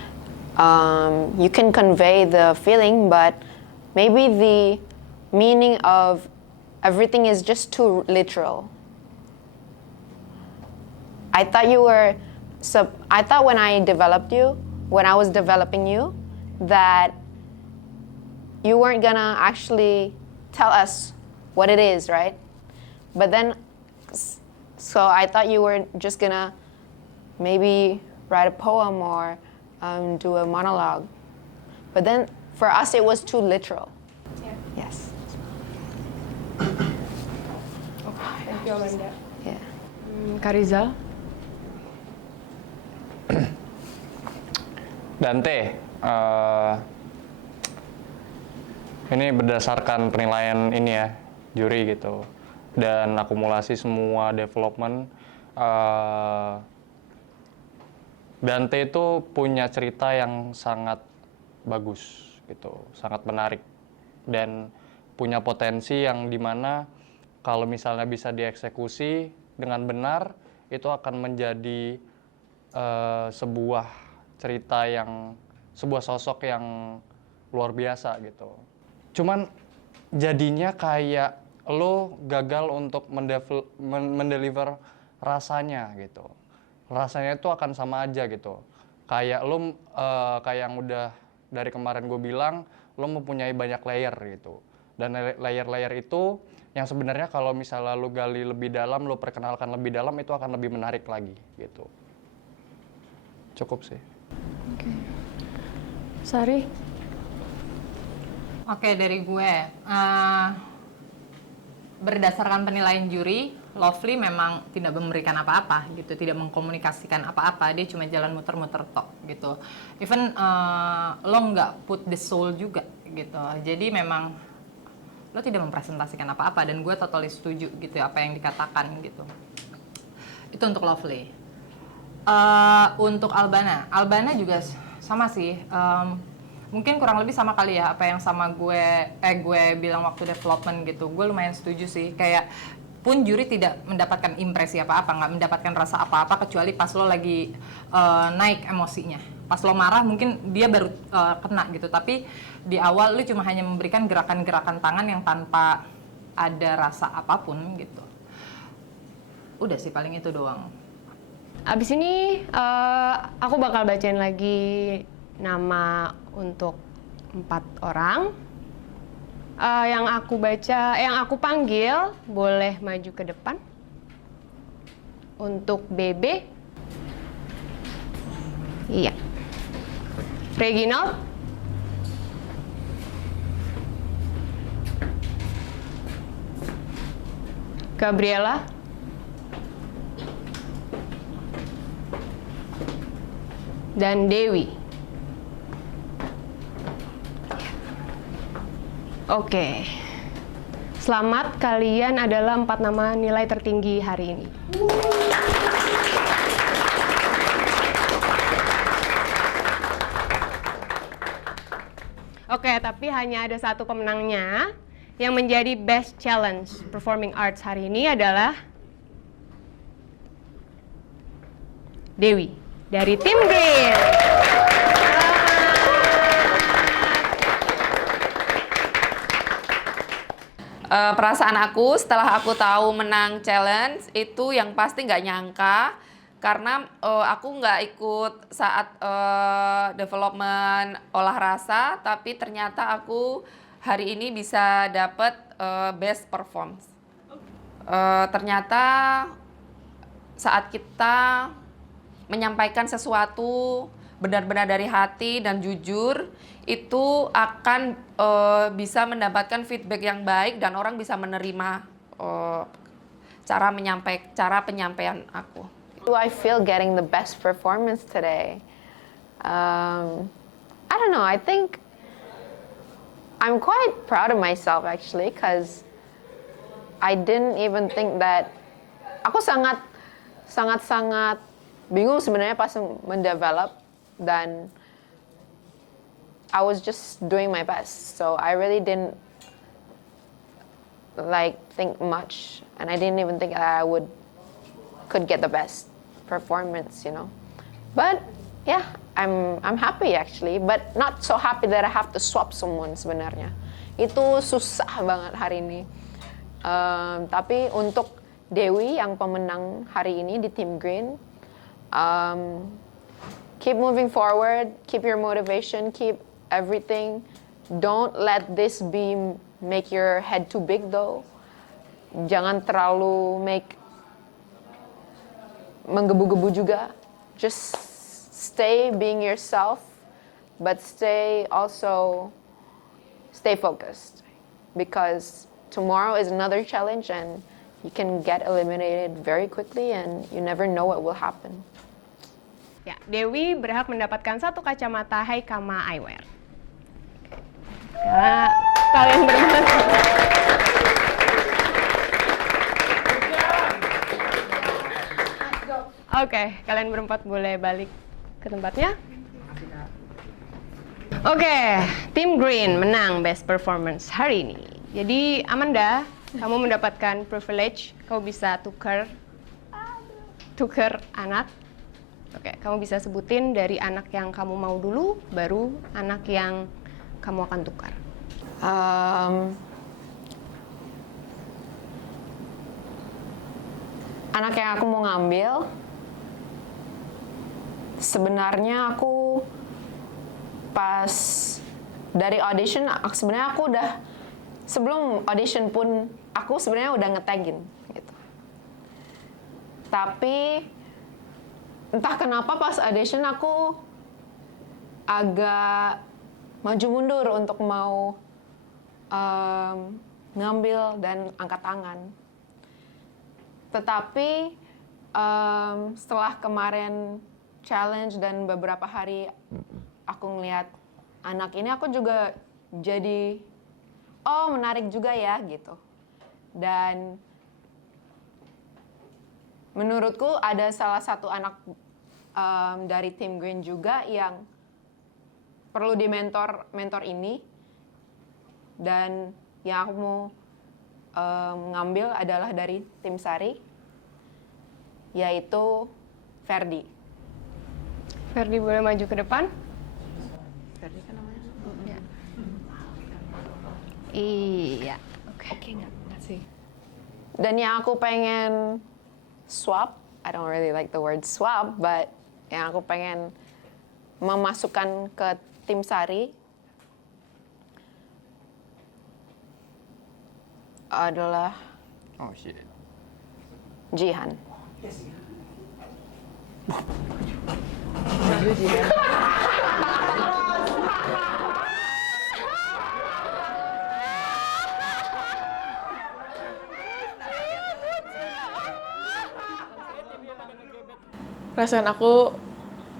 you can convey the feeling, but maybe the meaning of everything is just too literal. I thought when I was developing you, that you weren't gonna actually tell us what it is, right? But then, so I thought you were just gonna maybe write a poem or do a monologue. But then, for us, it was too literal. Yeah. Yes. Thank you, Amanda. Yeah. Karizal. Dante, ini berdasarkan penilaian ini ya, juri gitu, dan akumulasi semua development. Dante itu punya cerita yang sangat bagus gitu, sangat menarik, dan punya potensi yang dimana kalau misalnya bisa dieksekusi dengan benar, itu akan menjadi sebuah cerita yang, sebuah sosok yang luar biasa gitu. Cuman jadinya kayak lo gagal untuk mendeliver rasanya gitu. Rasanya itu akan sama aja gitu. kayak lo kayak yang udah dari kemarin gue bilang, lo mempunyai banyak layer gitu. Dan layer-layer itu yang sebenarnya kalau misalnya lo gali lebih dalam, lo perkenalkan lebih dalam, itu akan lebih menarik lagi gitu. Cukup sih. Oke. Sari? Oke, dari gue. Berdasarkan penilaian juri, Lovely memang tidak memberikan apa-apa gitu, tidak mengkomunikasikan apa-apa, dia cuma jalan muter-muter tok gitu. Even lo nggak put the soul juga gitu, jadi memang lo tidak mempresentasikan apa-apa dan gue totally setuju gitu apa yang dikatakan gitu. Itu untuk Lovely. Untuk Albana juga sama sih. Mungkin kurang lebih sama kali ya apa yang sama gue bilang waktu development gitu. Gue lumayan setuju sih, kayak pun juri tidak mendapatkan impresi apa-apa, nggak mendapatkan rasa apa-apa kecuali pas lo lagi naik emosinya. Pas lo marah mungkin dia baru kena gitu, tapi di awal lo cuma hanya memberikan gerakan-gerakan tangan yang tanpa ada rasa apapun gitu. Udah sih paling itu doang. Abis ini aku bakal bacain lagi nama untuk 4 orang. Yang aku panggil boleh maju ke depan. Untuk BB, iya. Reginald, Gabriela, dan Dewi. Oke. Selamat, kalian adalah 4 nama nilai tertinggi hari ini. Oke, tapi hanya ada satu pemenangnya. Yang menjadi Best Challenge Performing Arts hari ini adalah Dewi dari Tim Green. Perasaan aku setelah aku tahu menang challenge itu yang pasti nggak nyangka, karena aku nggak ikut saat development olah rasa, tapi ternyata aku hari ini bisa dapet best performance. Ternyata saat kita menyampaikan sesuatu benar-benar dari hati dan jujur, itu akan bisa mendapatkan feedback yang baik dan orang bisa menerima cara penyampaian aku. Do I feel getting the best performance today? I don't know. I think I'm quite proud of myself actually, because I didn't even think that. Aku sangat bingung sebenarnya pas mendevelop, dan I was just doing my best. So I really didn't think much, and I didn't even think that I could get the best performance, you know. But yeah, I'm happy actually, but not so happy that I have to swap someone sebenarnya. Itu susah banget hari ini. Tapi untuk Dewi yang pemenang hari ini di Tim Green, keep moving forward, keep your motivation, keep everything. Don't let this make your head too big though. Jangan terlalu menggebu-gebu juga. Just stay being yourself, but stay focused, because tomorrow is another challenge and you can get eliminated very quickly and you never know what will happen. Ya, Dewi berhak mendapatkan 1 kacamata Haikama Eyewear. Karena kalian berempat. Oke, kalian berempat boleh balik ke tempatnya. Oke, Tim Green menang Best Performance hari ini. Jadi Amanda, kamu mendapatkan privilege, kamu bisa tuker anak. Oke, kamu bisa sebutin dari anak yang kamu mau dulu, baru anak yang kamu akan tukar. Anak yang aku mau ngambil sebenarnya aku pas dari audition, sebenarnya aku udah sebelum audition pun aku sebenarnya udah ngetagin gitu. Tapi entah kenapa pas audition aku agak maju mundur untuk mau ngambil dan angkat tangan. Tetapi setelah kemarin challenge dan beberapa hari aku ngeliat anak ini, aku juga jadi menarik juga ya gitu. Dan menurutku ada salah satu anak dari tim Green juga yang perlu di mentor ini, dan yang aku mau ngambil adalah dari tim Sari, yaitu Ferdi. Ferdi boleh maju ke depan? Ferdi kan namanya? Ya. Iya, oke. Nggak sih. Dan yang aku pengen swap, I don't really like the word swap, but yang aku pengen memasukkan ke tim Sari adalah Jihan. Perasaan aku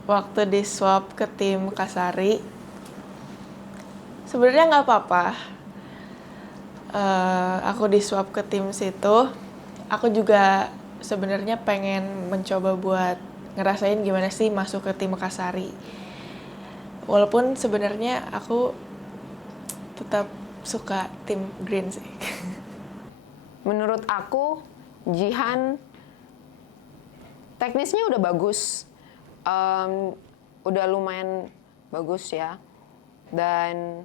waktu di swap ke tim Kasari, sebenarnya nggak apa-apa. Aku di swap ke tim situ, aku juga sebenarnya pengen mencoba buat ngerasain gimana sih masuk ke tim Kasari. Walaupun sebenarnya aku tetap suka tim Green sih. Menurut aku, Jihan teknisnya udah bagus, udah lumayan bagus ya, dan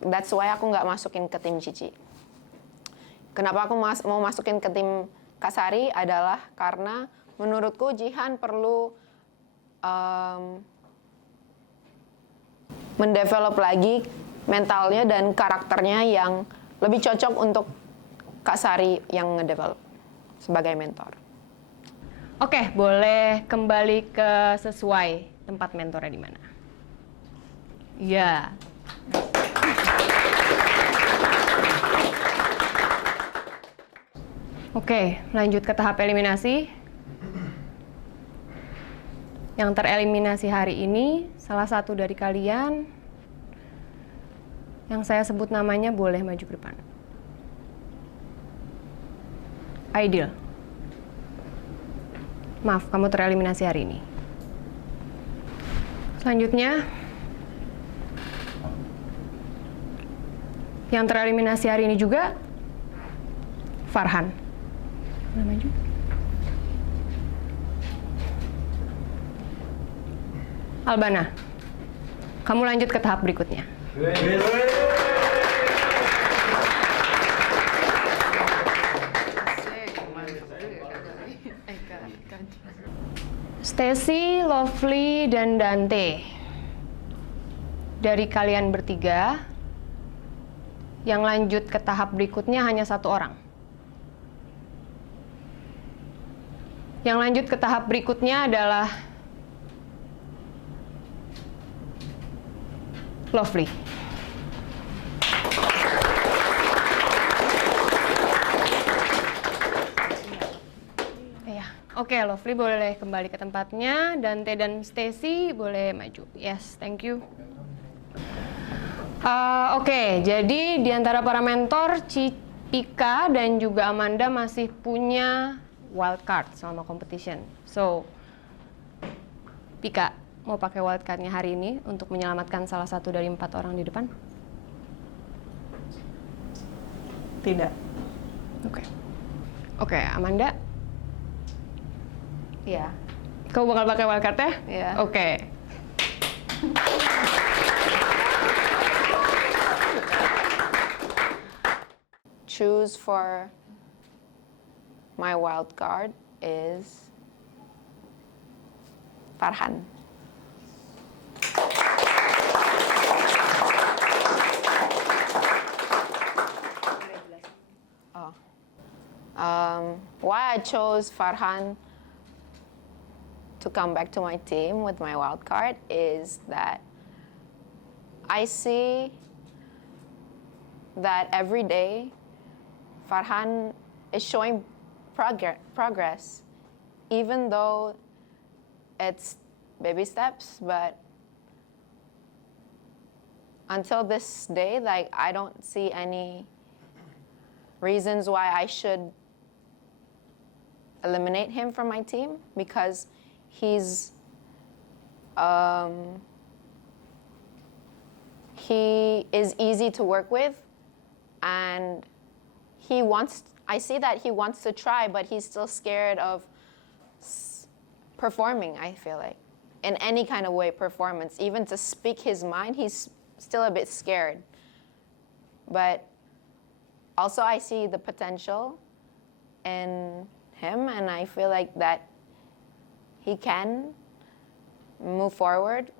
that's why aku nggak masukin ke tim Cici. Kenapa aku mau masukin ke tim Kasari adalah karena menurutku Jihan perlu mendevelop lagi mentalnya dan karakternya yang lebih cocok untuk Kasari yang ngedevelop sebagai mentor. Oke, boleh kembali ke sesuai tempat mentornya di mana? Ya. Oke, lanjut ke tahap eliminasi. Yang tereliminasi hari ini, salah satu dari kalian yang saya sebut namanya boleh maju ke depan. Aidil. Maaf, kamu tereliminasi hari ini. Selanjutnya, yang tereliminasi hari ini juga, Farhan. Boleh maju? Albana, kamu lanjut ke tahap berikutnya. Stacy, Lovely, dan Dante. Dari kalian bertiga, yang lanjut ke tahap berikutnya hanya satu orang. Yang lanjut ke tahap berikutnya adalah Lovely. Oke, Lovely boleh kembali ke tempatnya. Dante dan Stacy boleh maju. Yes, thank you. Oke, jadi di antara para mentor, Pika dan juga Amanda masih punya wild card selama competition. So, Pika, mau pakai wild card-nya hari ini untuk menyelamatkan salah satu dari 4 orang di depan? Tidak. Oke, Amanda? Iya. Kamu bakal pakai wild card-nya? Iya. Oke. Choose for my wild card is Farhan. Why I chose Farhan to come back to my team with my wild card is that I see that every day Farhan is showing progress, even though it's baby steps, but until this day, like, I don't see any reasons why I should eliminate him from my team, because he is easy to work with, and I see that he wants to try, but he's still scared of performing, I feel like. In any kind of way, performance. Even to speak his mind, he's still a bit scared. But also I see the potential in him, and I feel like that he can move forward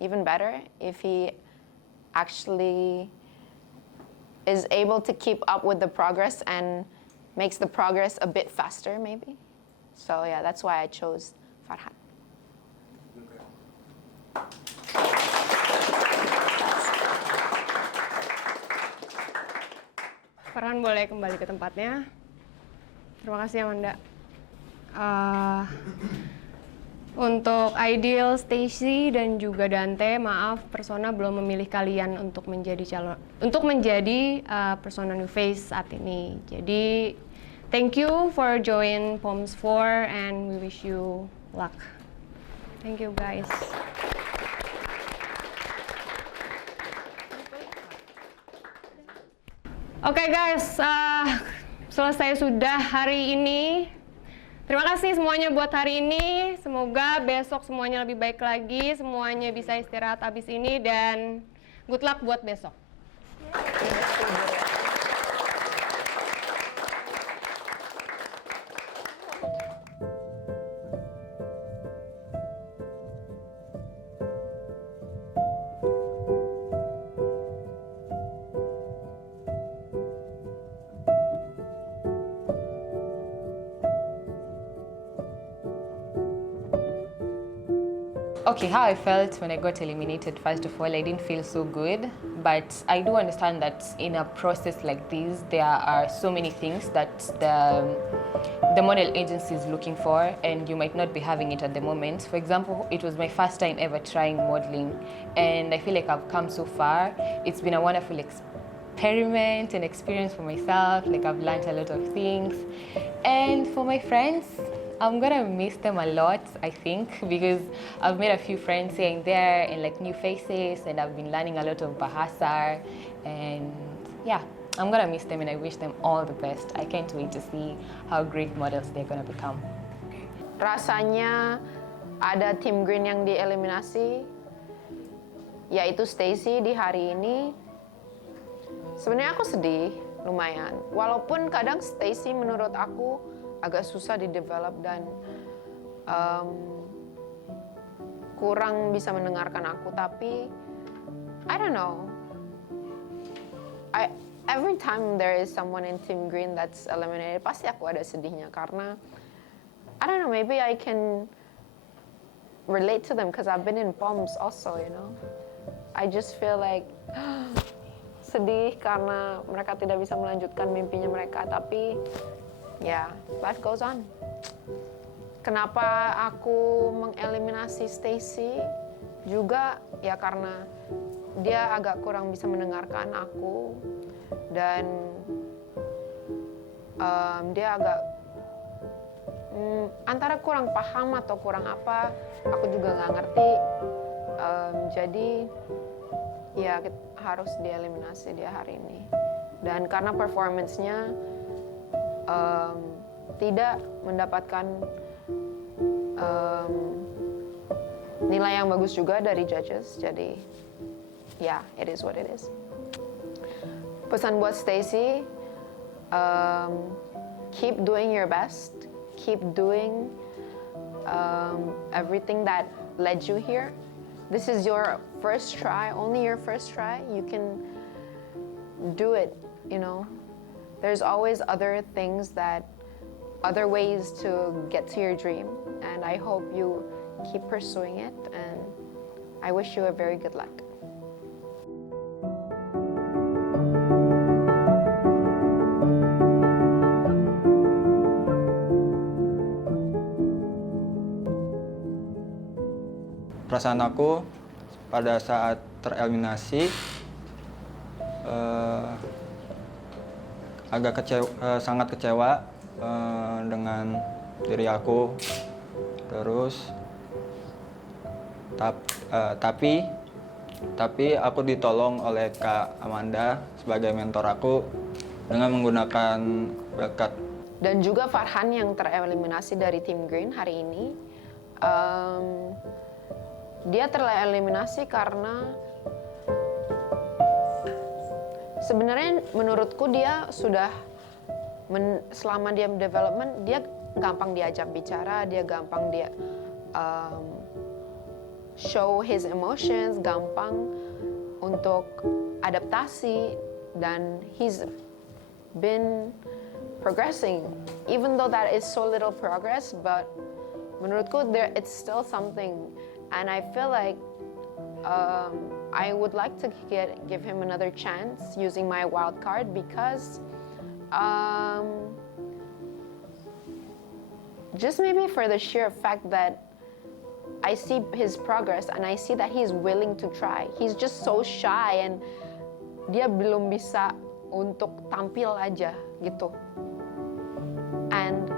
even better if he actually is able to keep up with the progress and makes the progress a bit faster, maybe. So yeah, that's why I chose Farhan. Farhan boleh kembali ke tempatnya. Terima kasih Amanda. Untuk Ideal, Stacy dan juga Dante, maaf Persona belum memilih kalian untuk menjadi Persona New Face saat ini. Jadi thank you for join POMS 4 and we wish you luck. Thank you guys. Oke guys, selesai sudah hari ini. Terima kasih semuanya buat hari ini. Semoga besok semuanya lebih baik lagi, semuanya bisa istirahat habis ini, dan good luck buat besok. Okay, how I felt when I got eliminated, first of all, I didn't feel so good, but I do understand that in a process like this, there are so many things that the model agency is looking for, and you might not be having it at the moment. For example, it was my first time ever trying modeling, and I feel like I've come so far. It's been a wonderful experiment and experience for myself. Like, I've learned a lot of things. And for my friends, I'm gonna miss them a lot, I think, because I've made a few friends here and there and like new faces, and I've been learning a lot of Bahasa, and yeah, I'm gonna miss them and I wish them all the best. I can't wait to see how great models they're gonna become. Rasanya ada tim green yang dieliminasi, yaitu Stacy di hari ini. Sebenarnya aku sedih, lumayan. Walaupun kadang Stacy menurut aku agak susah di-develop dan kurang bisa mendengarkan aku, tapi I don't know. Every time there is someone in Team Green that's eliminated, pasti aku ada sedihnya karena I don't know, maybe I can relate to them because I've been in POMS also, you know. I just feel like sedih karena mereka tidak bisa melanjutkan mimpinya mereka, tapi ya, life goes on. Kenapa aku mengeliminasi Stacy? Juga ya karena dia agak kurang bisa mendengarkan aku, dan dia agak antara kurang paham atau kurang apa, aku juga nggak ngerti. Jadi ya harus dieliminasi dia hari ini. Dan karena performance-nya tidak mendapatkan nilai yang bagus juga dari judges, jadi ya, it is what it is. Pesan buat Stacy, keep doing your best, keep doing everything that led you here. This is your first try, only your first try. You can do it, you know. There's always other things other ways to get to your dream. And I hope you keep pursuing it. And I wish you a very good luck. Perasaan aku pada saat tereliminasi sangat kecewa dengan diri aku. Terus tapi aku ditolong oleh Kak Amanda sebagai mentor aku dengan menggunakan wildcard. Dan juga Farhan yang tereliminasi dari tim Green hari ini. Dia tereliminasi karena sebenarnya menurutku dia sudah selama dia development dia gampang diajak bicara, dia gampang show his emotions, gampang untuk adaptasi, dan he's been progressing even though that is so little progress, but menurutku it's still something. And I feel like I would like to give him another chance using my wild card because just maybe for the sheer fact that I see his progress and I see that he's willing to try. He's just so shy and dia belum bisa untuk tampil aja gitu. And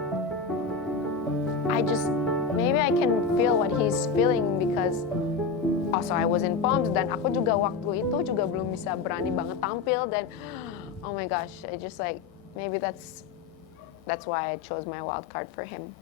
maybe I can feel what he's feeling because also I was in Palms dan aku juga waktu itu juga belum bisa berani banget tampil dan oh my gosh, I just like maybe that's why I chose my wild card for him.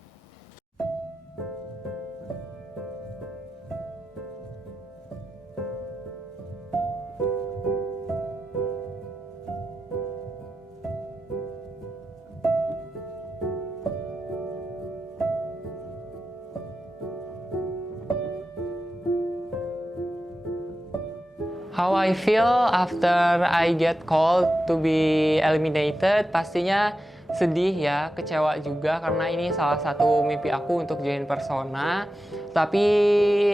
How I feel after I get called to be eliminated, pastinya sedih ya, kecewa juga karena ini salah satu mimpi aku untuk join Persona. Tapi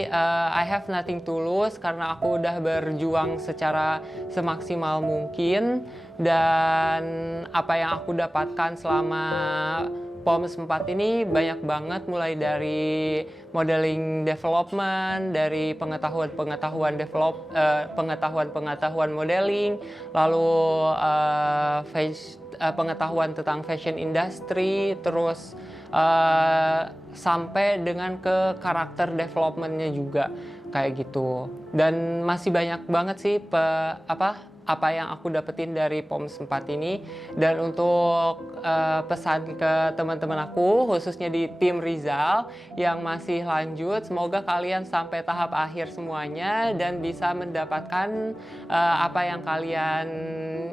I have nothing to lose karena aku udah berjuang secara semaksimal mungkin, dan apa yang aku dapatkan selama POMS 4 ini banyak banget, mulai dari modeling development, dari pengetahuan modeling, lalu pengetahuan tentang fashion industry, terus sampai dengan ke karakter developmentnya juga kayak gitu. Dan masih banyak banget sih apa yang aku dapetin dari POMS 4 ini. Dan untuk pesan ke teman-teman aku, khususnya di tim Rizal yang masih lanjut, semoga kalian sampai tahap akhir semuanya dan bisa mendapatkan apa yang kalian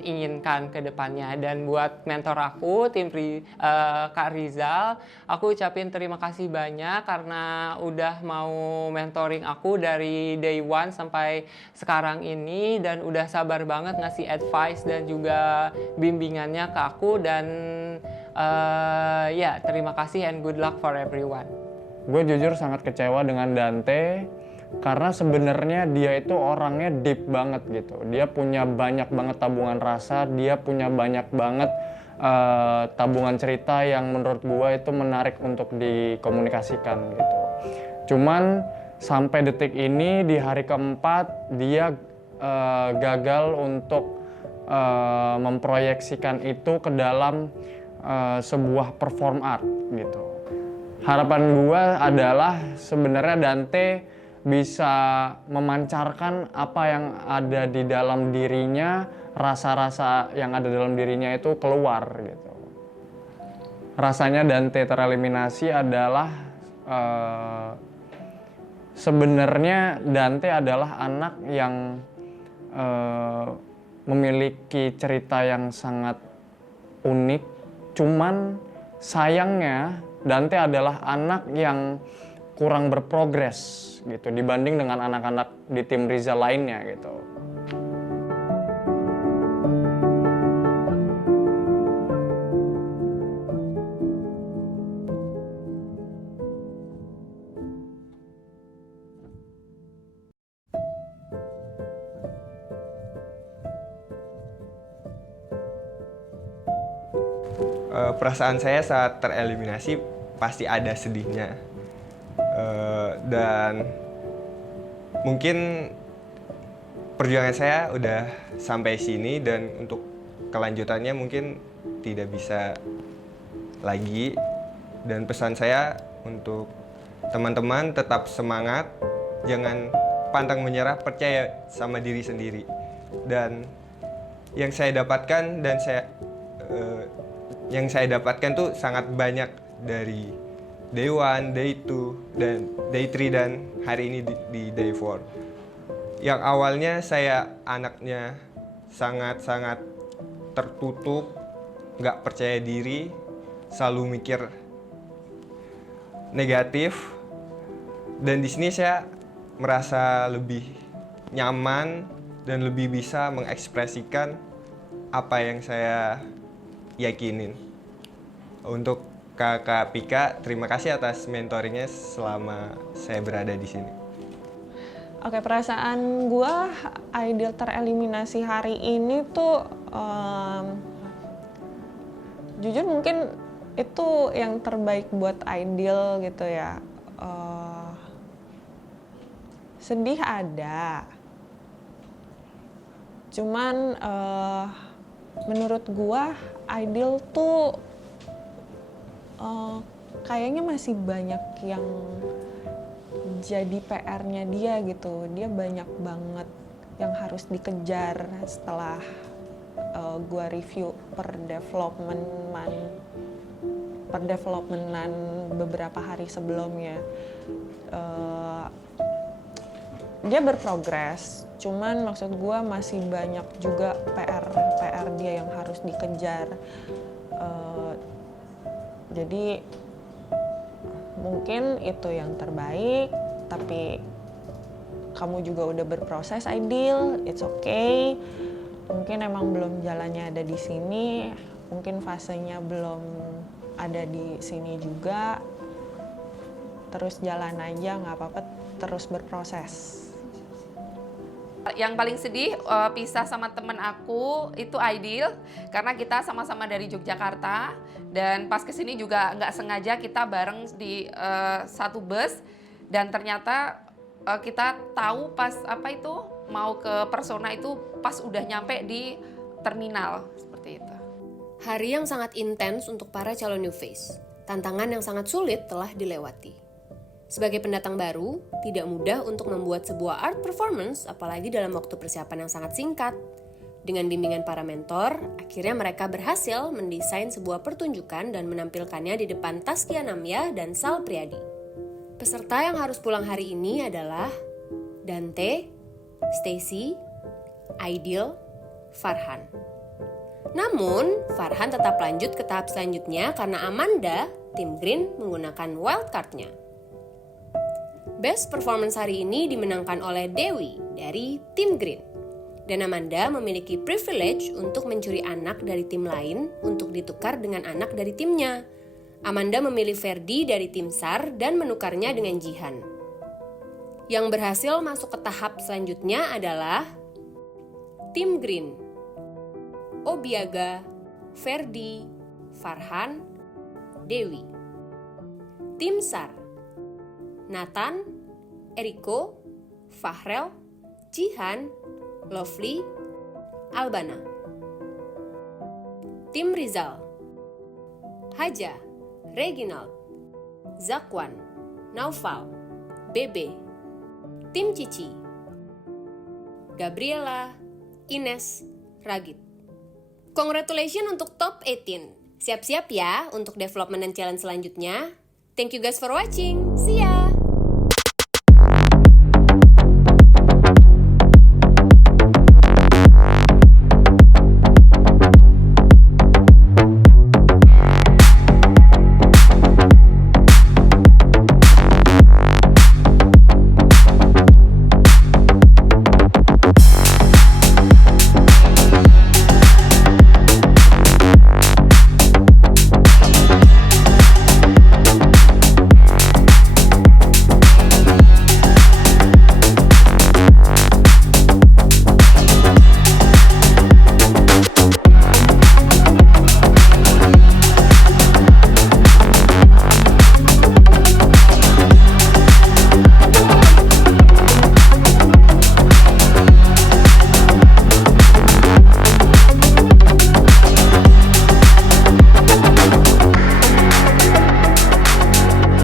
inginkan ke depannya. Dan buat mentor aku, Kak Rizal, aku ucapin terima kasih banyak karena udah mau mentoring aku dari day one sampai sekarang ini, dan udah sabar banget ngasih advice dan juga bimbingannya ke aku. Dan ya, terima kasih and good luck for everyone. Gue jujur sangat kecewa dengan Dante karena sebenarnya dia itu orangnya deep banget gitu. Dia punya banyak banget tabungan rasa, dia punya banyak banget tabungan cerita yang menurut gue itu menarik untuk dikomunikasikan gitu. Cuman sampai detik ini di hari keempat dia gagal untuk memproyeksikan itu ke dalam sebuah perform art gitu. Harapan gue adalah sebenarnya Dante bisa memancarkan apa yang ada di dalam dirinya, rasa-rasa yang ada dalam dirinya itu keluar gitu. Rasanya Dante tereliminasi adalah sebenarnya Dante adalah anak yang memiliki cerita yang sangat unik, cuman sayangnya Dante adalah anak yang kurang berprogres gitu dibanding dengan anak-anak di tim Rizal lainnya gitu. Perasaan saya saat tereliminasi pasti ada sedihnya, dan mungkin perjuangan saya udah sampai sini dan untuk kelanjutannya mungkin tidak bisa lagi. Dan pesan saya untuk teman-teman tetap semangat, jangan pantang menyerah, percaya sama diri sendiri. Dan yang saya dapatkan tuh sangat banyak dari day 1, day 2, dan day 3 dan hari ini di day 4. Yang awalnya saya anaknya sangat-sangat tertutup, nggak percaya diri, selalu mikir negatif. Dan di sini saya merasa lebih nyaman dan lebih bisa mengekspresikan apa yang saya yakinin. Untuk Kakak Pika, terima kasih atas mentoringnya selama saya berada di sini. Oke, perasaan gue Ideal tereliminasi hari ini tuh jujur mungkin itu yang terbaik buat Ideal gitu ya. Sedih ada, cuman menurut gue Ideal tuh kayaknya masih banyak yang jadi PR-nya dia gitu. Dia banyak banget yang harus dikejar setelah gue review per developmentan beberapa hari sebelumnya. Dia berprogres, cuman maksud gue masih banyak juga PR dia yang harus dikejar. Jadi mungkin itu yang terbaik, tapi kamu juga udah berproses Ideal, it's okay. Mungkin emang belum jalannya ada di sini, mungkin fasenya belum ada di sini juga. Terus jalan aja, nggak apa-apa, terus berproses. Yang paling sedih pisah sama temen aku itu Ideal, karena kita sama-sama dari Yogyakarta dan pas kesini juga nggak sengaja kita bareng di satu bus dan ternyata kita tahu pas mau ke Persona itu pas udah nyampe di terminal seperti itu. Hari yang sangat intens untuk para calon new face. Tantangan yang sangat sulit telah dilewati. Sebagai pendatang baru, tidak mudah untuk membuat sebuah art performance, apalagi dalam waktu persiapan yang sangat singkat. Dengan bimbingan para mentor, akhirnya mereka berhasil mendesain sebuah pertunjukan dan menampilkannya di depan Taskia Namya dan Sal Priadi. Peserta yang harus pulang hari ini adalah Dante, Stacy, Ideal, Farhan. Namun, Farhan tetap lanjut ke tahap selanjutnya karena Amanda, tim Green, menggunakan wildcard-nya. Best performance hari ini dimenangkan oleh Dewi dari tim Green. Dan Amanda memiliki privilege untuk mencuri anak dari tim lain untuk ditukar dengan anak dari timnya. Amanda memilih Ferdi dari tim SAR dan menukarnya dengan Jihan. Yang berhasil masuk ke tahap selanjutnya adalah tim Green. Obiaga, Ferdi, Farhan, Dewi. Tim SAR, Nathan, Eriko, Fahrel, Jihan, Lovely, Albana. Tim Rizal, Haja, Reginald, Zakwan, Naufal, Bebe. Tim Cici, Gabriela, Ines, Ragit. Congratulations untuk top 18. Siap-siap ya untuk development dan challenge selanjutnya. Thank you guys for watching. See ya!